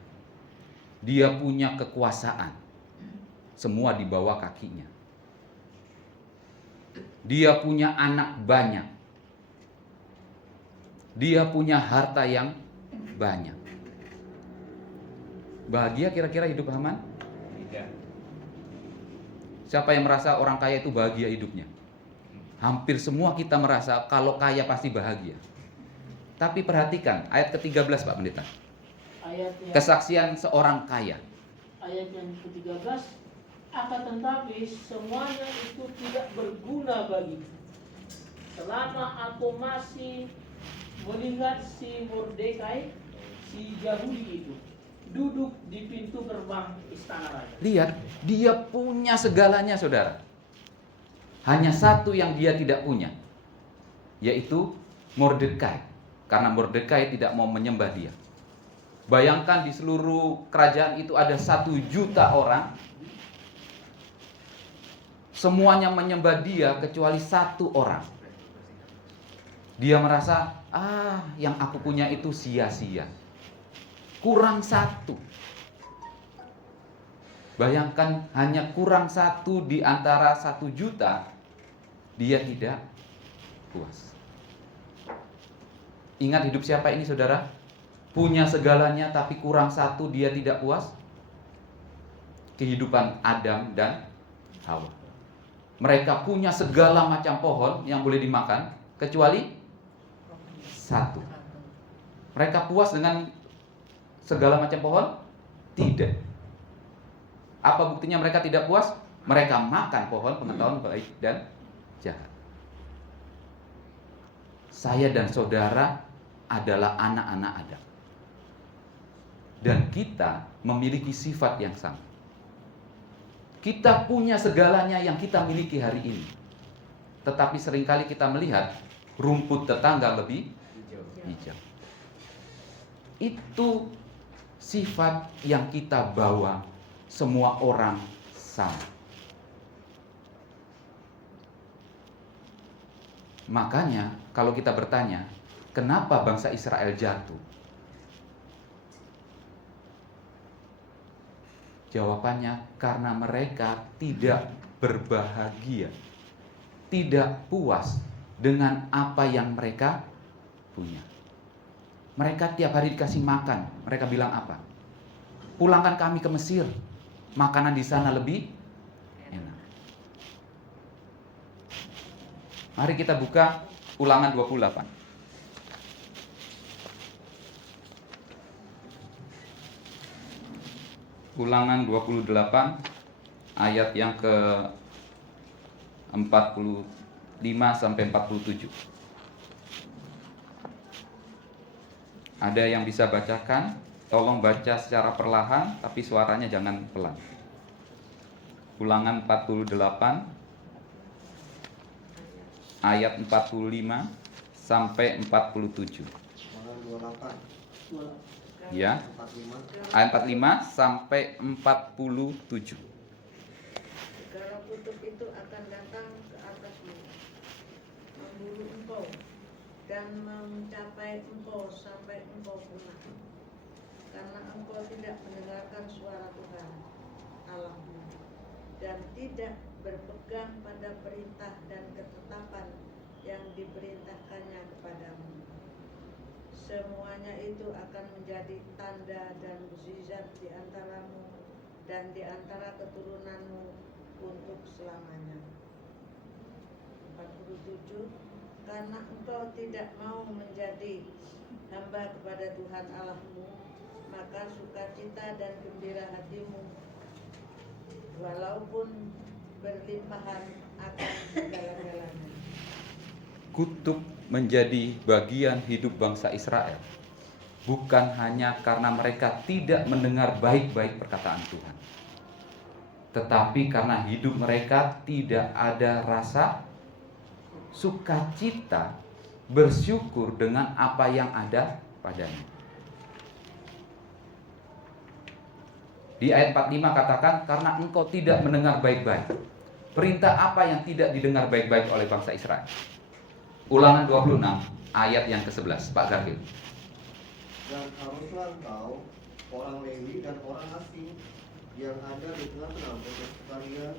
Dia punya kekuasaan. Semua di bawah kakinya. Dia punya anak banyak. Dia punya harta yang banyak. Bahagia kira-kira hidup Haman? Tidak. Siapa yang merasa orang kaya itu bahagia hidupnya? Hampir semua kita merasa kalau kaya pasti bahagia. Tapi perhatikan ayat ke-13 Pak Pendeta. Kesaksian seorang kaya. Ayat yang ke-13, akan tetapi semuanya itu tidak berguna bagiku. Selama aku masih melihat si Mordekai, si Yahudi itu duduk di pintu gerbang istana raja. Lihat, dia punya segalanya saudara. Hanya satu yang dia tidak punya, yaitu Mordekai. Karena Mordekai tidak mau menyembah dia. Bayangkan di seluruh kerajaan itu ada 1 juta orang. Semuanya menyembah dia kecuali 1 orang. Dia merasa, yang aku punya itu sia-sia. Kurang 1. Bayangkan hanya kurang 1 di antara 1 juta. Dia tidak puas. Ingat hidup siapa ini saudara? Punya segalanya tapi kurang satu, dia tidak puas. Kehidupan Adam dan Hawa. Mereka punya segala macam pohon yang boleh dimakan, kecuali satu. Mereka puas dengan segala macam pohon? Tidak. Apa buktinya mereka tidak puas? Mereka makan pohon pengetahuan baik dan jahat. Saya dan saudara adalah anak-anak Adam. Dan kita memiliki sifat yang sama. Kita punya segalanya yang kita miliki hari ini. Tetapi seringkali kita melihat rumput tetangga lebih hijau. Itu sifat yang kita bawa, semua orang sama. Makanya kalau kita bertanya, kenapa bangsa Israel jatuh? Jawabannya karena mereka tidak berbahagia, tidak puas dengan apa yang mereka punya. Mereka tiap hari dikasih makan, mereka bilang apa? Pulangkan kami ke Mesir, makanan di sana lebih enak. Mari kita buka Ulangan 28. Ulangan 28 ayat yang ke 45 sampai 47. Ada yang bisa bacakan? Tolong baca secara perlahan, tapi suaranya jangan pelan. Ulangan 48 ayat 45 sampai 47. Ulangan 28 Ya. 45. Ayat 45 sampai 47. Segala kutub itu akan datang ke atasmu, memburu engkau, dan mencapai engkau sampai engkau punah. Karena engkau tidak mendengarkan suara Tuhan Allahmu, dan tidak berpegang pada perintah dan ketetapan yang diperintahkannya kepadamu. Semuanya itu akan menjadi tanda dan mukjizat di antaramu dan di antara keturunanmu untuk selamanya. 47. Karena engkau tidak mau menjadi hamba kepada Tuhan Allahmu, maka sukacita dan gembira hatimu, walaupun berlimpahan, akan segala-galanya. Kutub menjadi bagian hidup bangsa Israel bukan hanya karena mereka tidak mendengar baik-baik perkataan Tuhan, tetapi karena hidup mereka tidak ada rasa sukacita, bersyukur dengan apa yang ada padanya. Di ayat 45 katakan, karena engkau tidak mendengar baik-baik. Perintah apa yang tidak didengar baik-baik oleh bangsa Israel? Ulangan 26 ayat yang ke-11, Pak Garfil. Dan haruslah engkau, orang Lewi dan orang asing yang ada di tengah-tengah proses sekalian,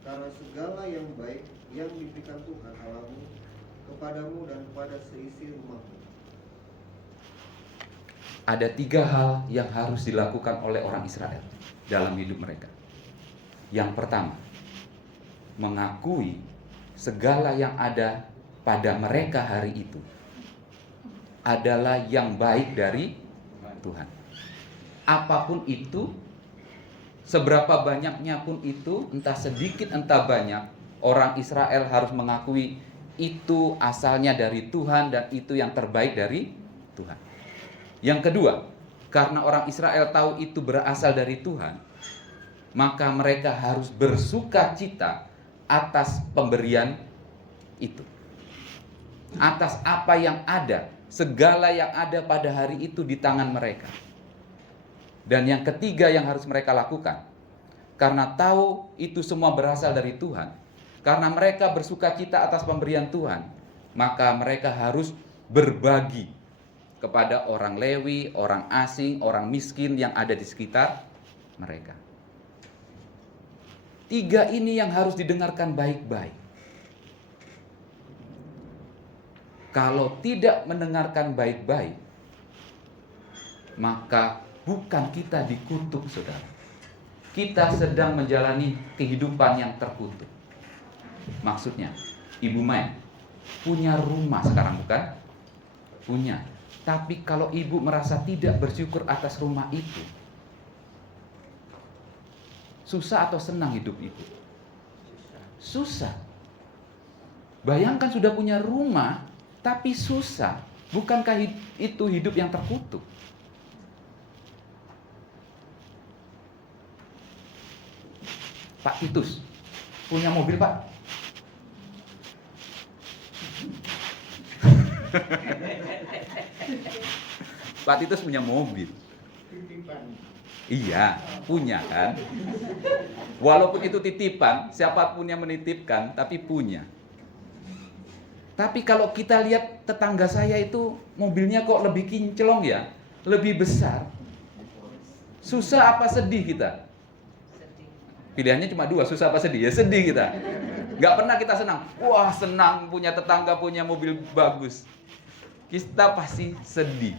karena segala yang baik yang diberikan Tuhan Allahmu kepadamu dan kepada seisi rumahmu. Ada 3 hal yang harus dilakukan oleh orang Israel dalam hidup mereka. Yang pertama, mengakui segala yang ada pada mereka hari itu adalah yang baik dari Tuhan. Apapun itu, seberapa banyaknya pun itu, entah sedikit entah banyak, orang Israel harus mengakui itu asalnya dari Tuhan dan itu yang terbaik dari Tuhan. Yang kedua, karena orang Israel tahu itu berasal dari Tuhan, maka mereka harus bersukacita atas pemberian itu. Atas apa yang ada, segala yang ada pada hari itu di tangan mereka. Dan yang ketiga yang harus mereka lakukan, karena tahu itu semua berasal dari Tuhan, karena mereka bersukacita atas pemberian Tuhan, maka mereka harus berbagi kepada orang Lewi, orang asing, orang miskin yang ada di sekitar mereka. 3 ini yang harus didengarkan baik-baik. Kalau tidak mendengarkan baik-baik, maka bukan kita dikutuk, saudara. Kita sedang menjalani kehidupan yang terkutuk. Maksudnya, Ibu Mai punya rumah sekarang, bukan? Punya. Tapi kalau ibu merasa tidak bersyukur atas rumah itu, susah atau senang hidup ibu? Susah. Bayangkan sudah punya rumah, tapi susah. Bukankah itu hidup yang terkutuk? Pak Titus, punya mobil, Pak? Pak Titus punya mobil. Iya, punya kan. Walaupun itu titipan, siapapun yang menitipkan, tapi punya. Tapi kalau kita lihat tetangga saya itu mobilnya kok lebih kinclong ya, lebih besar. Susah apa sedih kita? Pilihannya cuma dua, susah apa sedih? Ya sedih kita. Gak pernah kita senang. Wah, senang punya tetangga punya mobil bagus. Kita pasti sedih.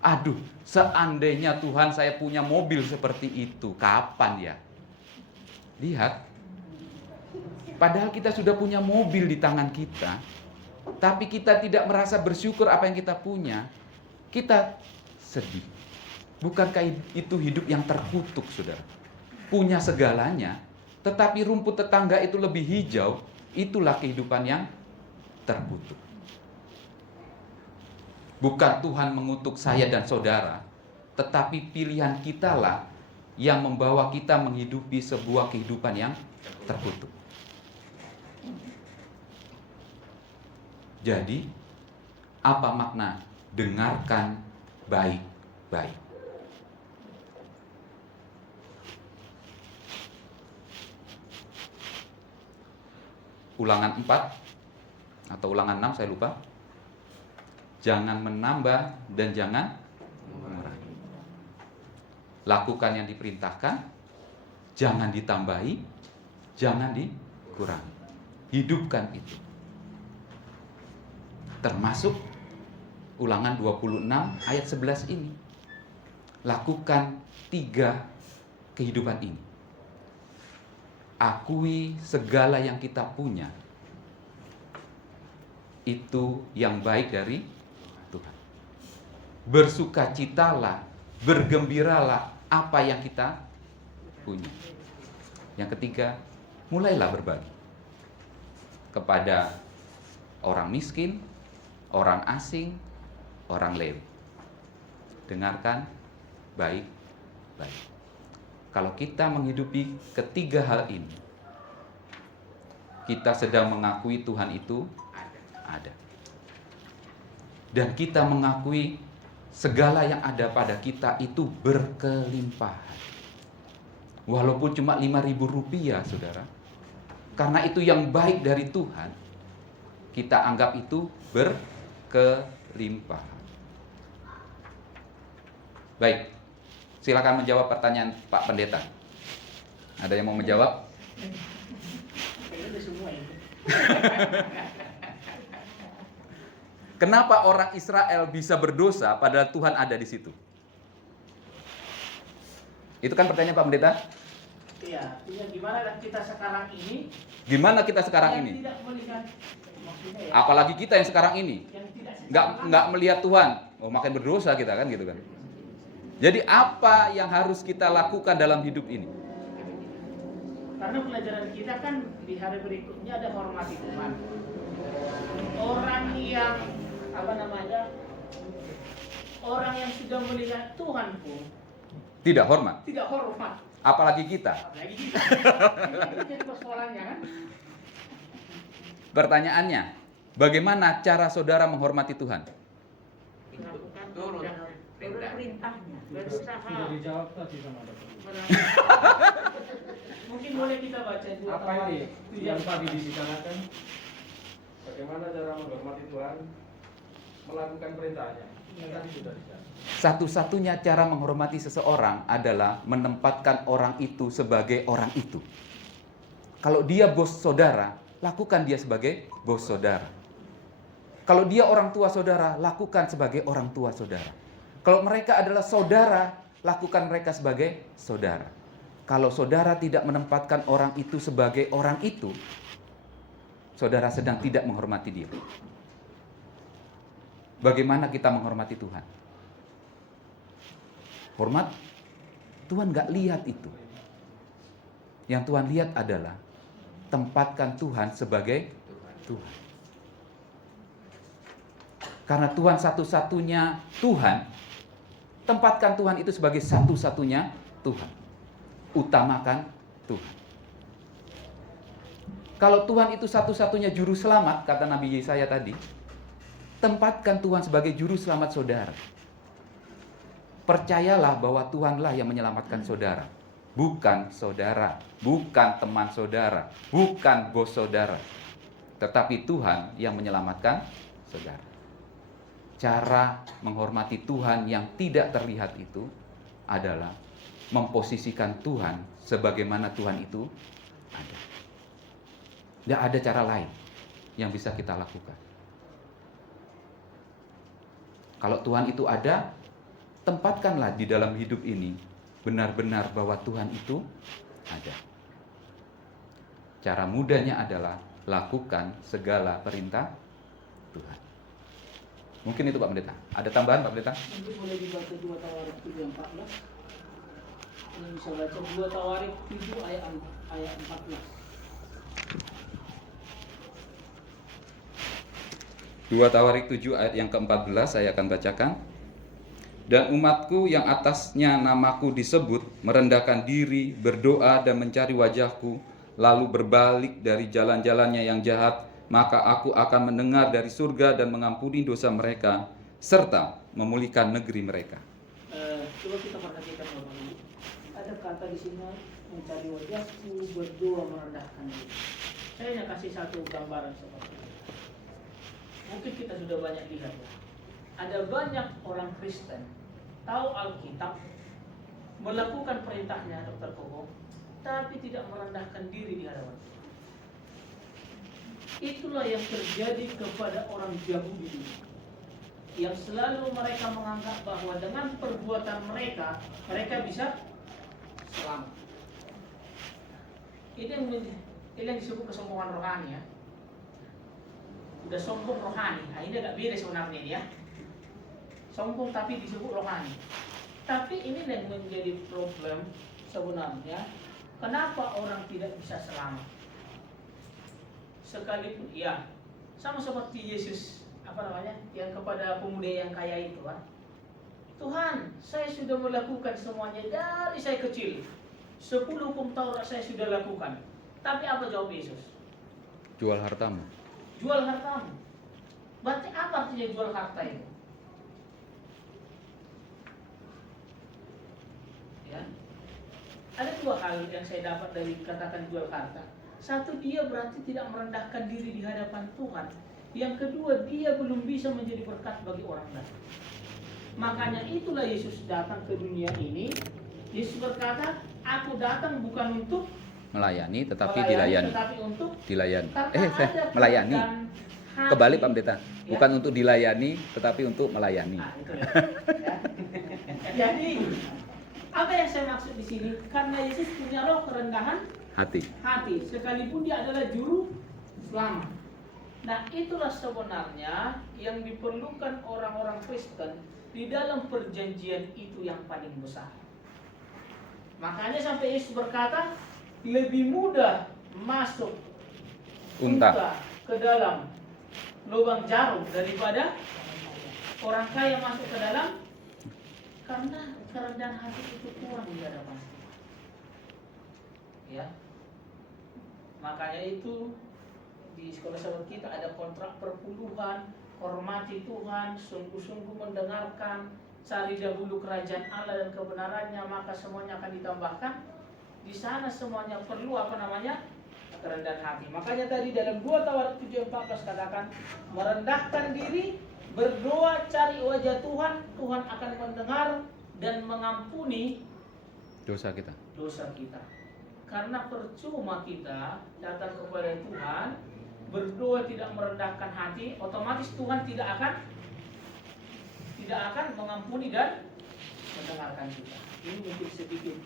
Aduh, seandainya Tuhan saya punya mobil seperti itu, kapan ya? Lihat, padahal kita sudah punya mobil di tangan kita, tapi kita tidak merasa bersyukur apa yang kita punya, kita sedih. Bukankah itu hidup yang terkutuk, saudara? Punya segalanya, tetapi rumput tetangga itu lebih hijau, itulah kehidupan yang terkutuk. Bukan Tuhan mengutuk saya dan saudara, tetapi pilihan kitalah yang membawa kita menghidupi sebuah kehidupan yang terkutuk. Jadi, apa makna dengarkan baik-baik? Ulangan 4 atau ulangan 6 saya lupa. Jangan menambah dan jangan mengurangi. Lakukan yang diperintahkan, jangan ditambahi, jangan dikurangi. Hidupkan itu. Termasuk ulangan 26 ayat 11 ini. Lakukan 3 kehidupan ini. Akui segala yang kita punya. Itu yang baik dari Tuhan. Bersukacitalah, bergembiralah apa yang kita punya. Yang ketiga, mulailah berbagi kepada orang miskin, orang asing, orang Lewi. Dengarkan baik-baik. Kalau kita menghidupi ketiga hal ini, kita sedang mengakui Tuhan itu ada. Dan kita mengakui segala yang ada pada kita itu berkelimpahan. Walaupun cuma 5.000 rupiah, saudara. Karena itu yang baik dari Tuhan, kita anggap itu berkelimpahan. Baik, silakan menjawab pertanyaan Pak Pendeta. Ada yang mau menjawab? Kenapa orang Israel bisa berdosa padahal Tuhan ada di situ? Itu kan pertanyaan Pak Pendeta? Iya, gimana kita sekarang ini? Gimana kita sekarang ini? Tidak melihat, maksudnya ya, apalagi kita yang sekarang ini nggak melihat Tuhan, makin berdosa kita kan gitu kan. Jadi apa yang harus kita lakukan dalam hidup ini? Karena pelajaran kita kan di hari berikutnya ada hormati Tuhan. Orang yang orang yang sudah melihat Tuhan pun tidak hormat. Tidak hormat. Apalagi kita. Itu jadi persoalannya kan. Pertanyaannya, bagaimana cara saudara menghormati Tuhan? Turut perintahnya, berusaha. Dijawab tadi sama Mungkin boleh kita baca dua. Apa ini yang tadi disikakan? Bagaimana cara menghormati Tuhan? Melakukan perintahnya. Tadi sudah disebut. Satu-satunya cara menghormati seseorang adalah menempatkan orang itu sebagai orang itu. Kalau dia bos saudara, lakukan dia sebagai bos saudara. Kalau dia orang tua saudara, lakukan sebagai orang tua saudara. Kalau mereka adalah saudara, lakukan mereka sebagai saudara. Kalau saudara tidak menempatkan orang itu sebagai orang itu, saudara sedang tidak menghormati dia. Bagaimana kita menghormati Tuhan? Hormat, Tuhan gak lihat itu. Yang Tuhan lihat adalah tempatkan Tuhan sebagai Tuhan. Karena Tuhan satu-satunya Tuhan, tempatkan Tuhan itu sebagai satu-satunya Tuhan. Utamakan Tuhan. Kalau Tuhan itu satu-satunya juru selamat, kata Nabi Yesaya tadi, tempatkan Tuhan sebagai juru selamat saudara. Percayalah bahwa Tuhanlah yang menyelamatkan saudara. Bukan saudara, bukan teman saudara, bukan bos saudara. Tetapi Tuhan yang menyelamatkan saudara. Cara menghormati Tuhan yang tidak terlihat itu adalah memposisikan Tuhan sebagaimana Tuhan itu ada. Tidak ada cara lain yang bisa kita lakukan. Kalau Tuhan itu ada, tempatkanlah di dalam hidup ini benar-benar bahwa Tuhan itu ada. Cara mudahnya adalah lakukan segala perintah Tuhan. Mungkin itu Pak Pendeta. Ada tambahan Pak Pendeta? Mungkin boleh dibaca 2 Tawarik 7:14. Ini bisa baca 2 Tawarik 7 ayat 14. 2 Tawarik 7 ayat yang ke-14 saya akan bacakan. Dan umatku yang atasnya namaku disebut merendahkan diri, berdoa dan mencari wajahku, lalu berbalik dari jalan-jalannya yang jahat, maka aku akan mendengar dari surga dan mengampuni dosa mereka, serta memulihkan negeri mereka. Coba kita perhatikan Bapak Ibu. Ada kata di sini mencari wajahku, berdoa, merendahkan diri. Saya hanya kasih satu gambaran seperti ini. Mungkin kita sudah banyak lihat ya. Ada banyak orang Kristen tahu Alkitab, melakukan perintahnya Dr. Koko, tapi tidak merendahkan diri di hadapan Tuhan. Itulah yang terjadi kepada orang Yahudi, yang selalu mereka menganggap bahwa dengan perbuatan mereka bisa selamat. Ini yang disebut kesombongan rohani ya. Udah sombong rohani, nah ini agak beda sebenarnya ini ya. Sombong tapi disebut rohani. Tapi ini yang menjadi problem sebenarnya. Kenapa orang tidak bisa selamat? Sekalipun ya, sama seperti Yesus yang kepada pemuda yang kaya itu kan. Tuhan, saya sudah melakukan semuanya dari saya kecil. 10 hukum Taurat saya sudah lakukan. Tapi apa jawab Yesus? Jual hartamu. Jual hartamu. Berarti apa artinya jual harta itu? Ya. Ada 2 hal yang saya dapat dari katakan jual harta. Satu, dia berarti tidak merendahkan diri di hadapan Tuhan. Yang kedua, dia belum bisa menjadi berkat bagi orang lain. Makanya itulah Yesus datang ke dunia ini. Yesus berkata, aku datang bukan untuk melayani, tetapi dilayani. Tetapi untuk dilayani. melayani. Kebalik Pak Pendeta. Bukan untuk dilayani, tetapi untuk melayani. Nah, itu ya. Jadi, apa yang saya maksud di sini? Karena Yesus punya roh kerendahan hati, sekalipun dia adalah juru selamat. Nah, itulah sebenarnya yang diperlukan orang-orang Kristen di dalam perjanjian itu yang paling besar. Makanya sampai Yesus berkata, lebih mudah masuk unta ke dalam lubang jarum daripada orang kaya masuk ke dalam, karena kerendahan hati itu kurang di hadapan. Ya. Makanya itu di sekolah sahabat kita ada kontrak perpuluhan, hormati Tuhan, sungguh-sungguh mendengarkan, cari dahulu kerajaan Allah dan kebenarannya, maka semuanya akan ditambahkan. Di sana semuanya perlu kerendahan hati. Makanya tadi dalam 2 Tawarik 7:14 katakan, merendahkan diri, berdoa, cari wajah Tuhan, Tuhan akan mendengar dan mengampuni dosa kita. Karena percuma kita datang kepada Tuhan berdoa tidak merendahkan hati, otomatis Tuhan tidak akan mengampuni dan mendengarkan kita. Ini mungkin sedikit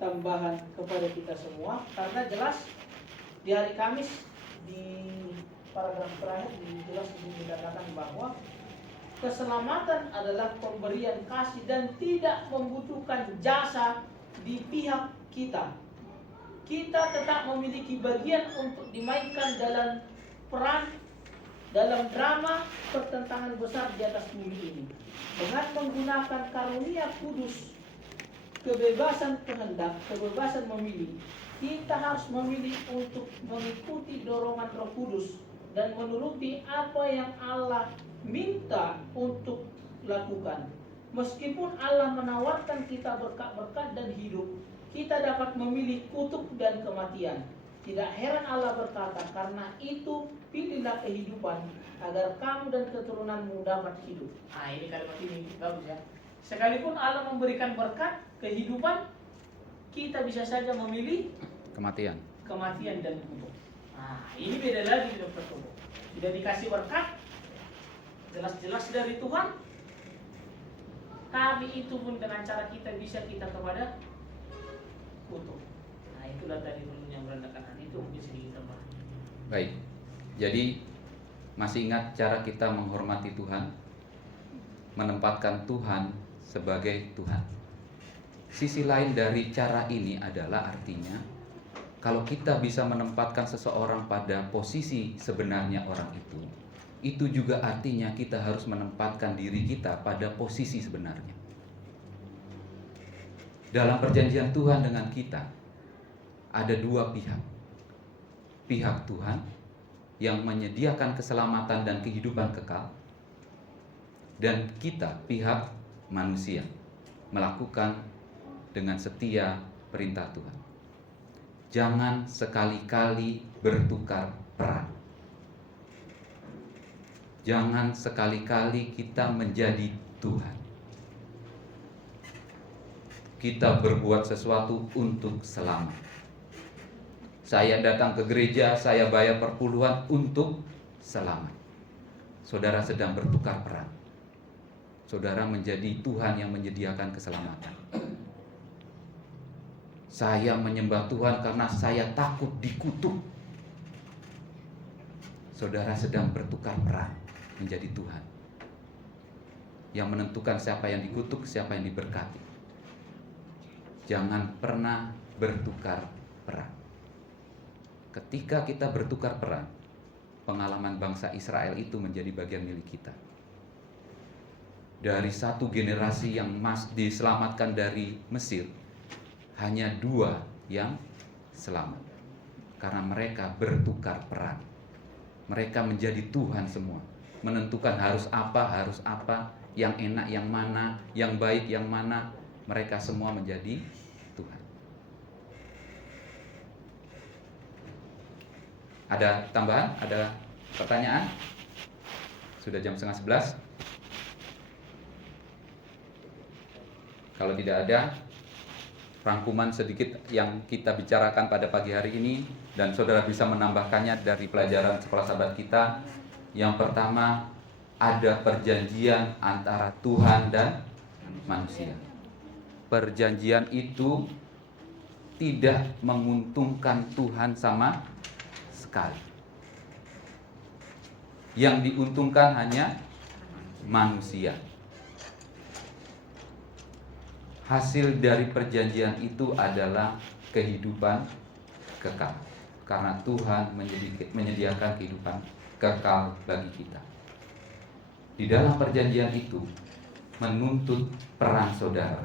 tambahan kepada kita semua, karena jelas di hari Kamis di paragraf terakhir jelas dikatakan bahwa keselamatan adalah pemberian kasih dan tidak membutuhkan jasa di pihak kita. Kita tetap memiliki bagian untuk dimainkan dalam peran dalam drama pertentangan besar di atas bumi ini. Dengan menggunakan karunia kudus, kebebasan kehendak, kebebasan memilih, kita harus memilih untuk mengikuti dorongan Roh Kudus dan menuruti apa yang Allah minta untuk lakukan. Meskipun Allah menawarkan kita berkat-berkat dan hidup, kita dapat memilih kutuk dan kematian. Tidak heran Allah berkata, karena itu pilihlah kehidupan agar kamu dan keturunanmu dapat hidup. Nah, ini kalimat ini bagus ya. Sekalipun Allah memberikan berkat kehidupan, kita bisa saja memilih Kematian. dan kutuk. Nah, ini beda lagi Dr. Tomo. Sudah dikasih berkat jelas-jelas dari Tuhan, tapi itu pun dengan cara kita bisa kita kepada kutuk. Nah, itulah tadi yang merendahkan hati, itu mungkin sedikit tambahan. Baik. Jadi masih ingat cara kita menghormati Tuhan, menempatkan Tuhan sebagai Tuhan. Sisi lain dari cara ini adalah artinya kalau kita bisa menempatkan seseorang pada posisi sebenarnya orang itu juga artinya kita harus menempatkan diri kita pada posisi sebenarnya. Dalam perjanjian Tuhan dengan kita ada dua pihak. Pihak Tuhan yang menyediakan keselamatan dan kehidupan kekal, dan kita pihak manusia melakukan dengan setia perintah Tuhan. Jangan sekali-kali bertukar peran. Jangan sekali-kali kita menjadi Tuhan. Kita berbuat sesuatu untuk selamat. Saya datang ke gereja, saya bayar perpuluhan untuk selamat. Saudara sedang bertukar peran. Saudara menjadi Tuhan yang menyediakan keselamatan. Saya menyembah Tuhan karena saya takut dikutuk. Saudara sedang bertukar peran menjadi Tuhan yang menentukan siapa yang dikutuk, siapa yang diberkati. Jangan pernah bertukar peran. Ketika kita bertukar peran, pengalaman bangsa Israel itu menjadi bagian milik kita. Dari satu generasi yang diselamatkan dari Mesir, hanya 2 yang selamat. Karena mereka bertukar peran. Mereka menjadi Tuhan semua. Menentukan harus apa, yang enak yang mana, yang baik yang mana. Mereka semua menjadi Tuhan. Ada tambahan? Ada pertanyaan? Sudah jam 10:30. Kalau tidak ada, rangkuman sedikit yang kita bicarakan pada pagi hari ini, dan saudara bisa menambahkannya dari pelajaran sekolah sahabat kita. Yang pertama, ada perjanjian antara Tuhan dan manusia. Perjanjian itu tidak menguntungkan Tuhan sama sekali. Yang diuntungkan hanya manusia. Hasil dari perjanjian itu adalah kehidupan kekal. Karena Tuhan menyediakan kehidupan kekal bagi kita. Di dalam perjanjian itu menuntut peran saudara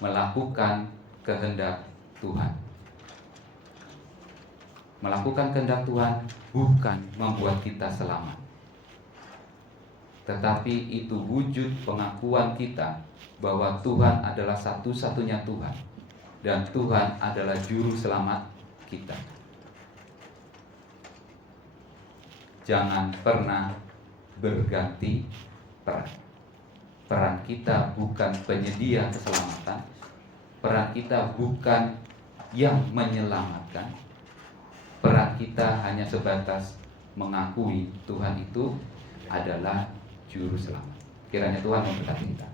melakukan kehendak Tuhan. Melakukan kehendak Tuhan bukan membuat kita selamat, tetapi itu wujud pengakuan kita bahwa Tuhan adalah satu-satunya Tuhan dan Tuhan adalah juru selamat kita. Jangan pernah berganti peran. Peran kita bukan penyedia keselamatan. Peran kita bukan yang menyelamatkan. Peran kita hanya sebatas mengakui Tuhan itu adalah juru selamat. Kiranya Tuhan memberkati kita.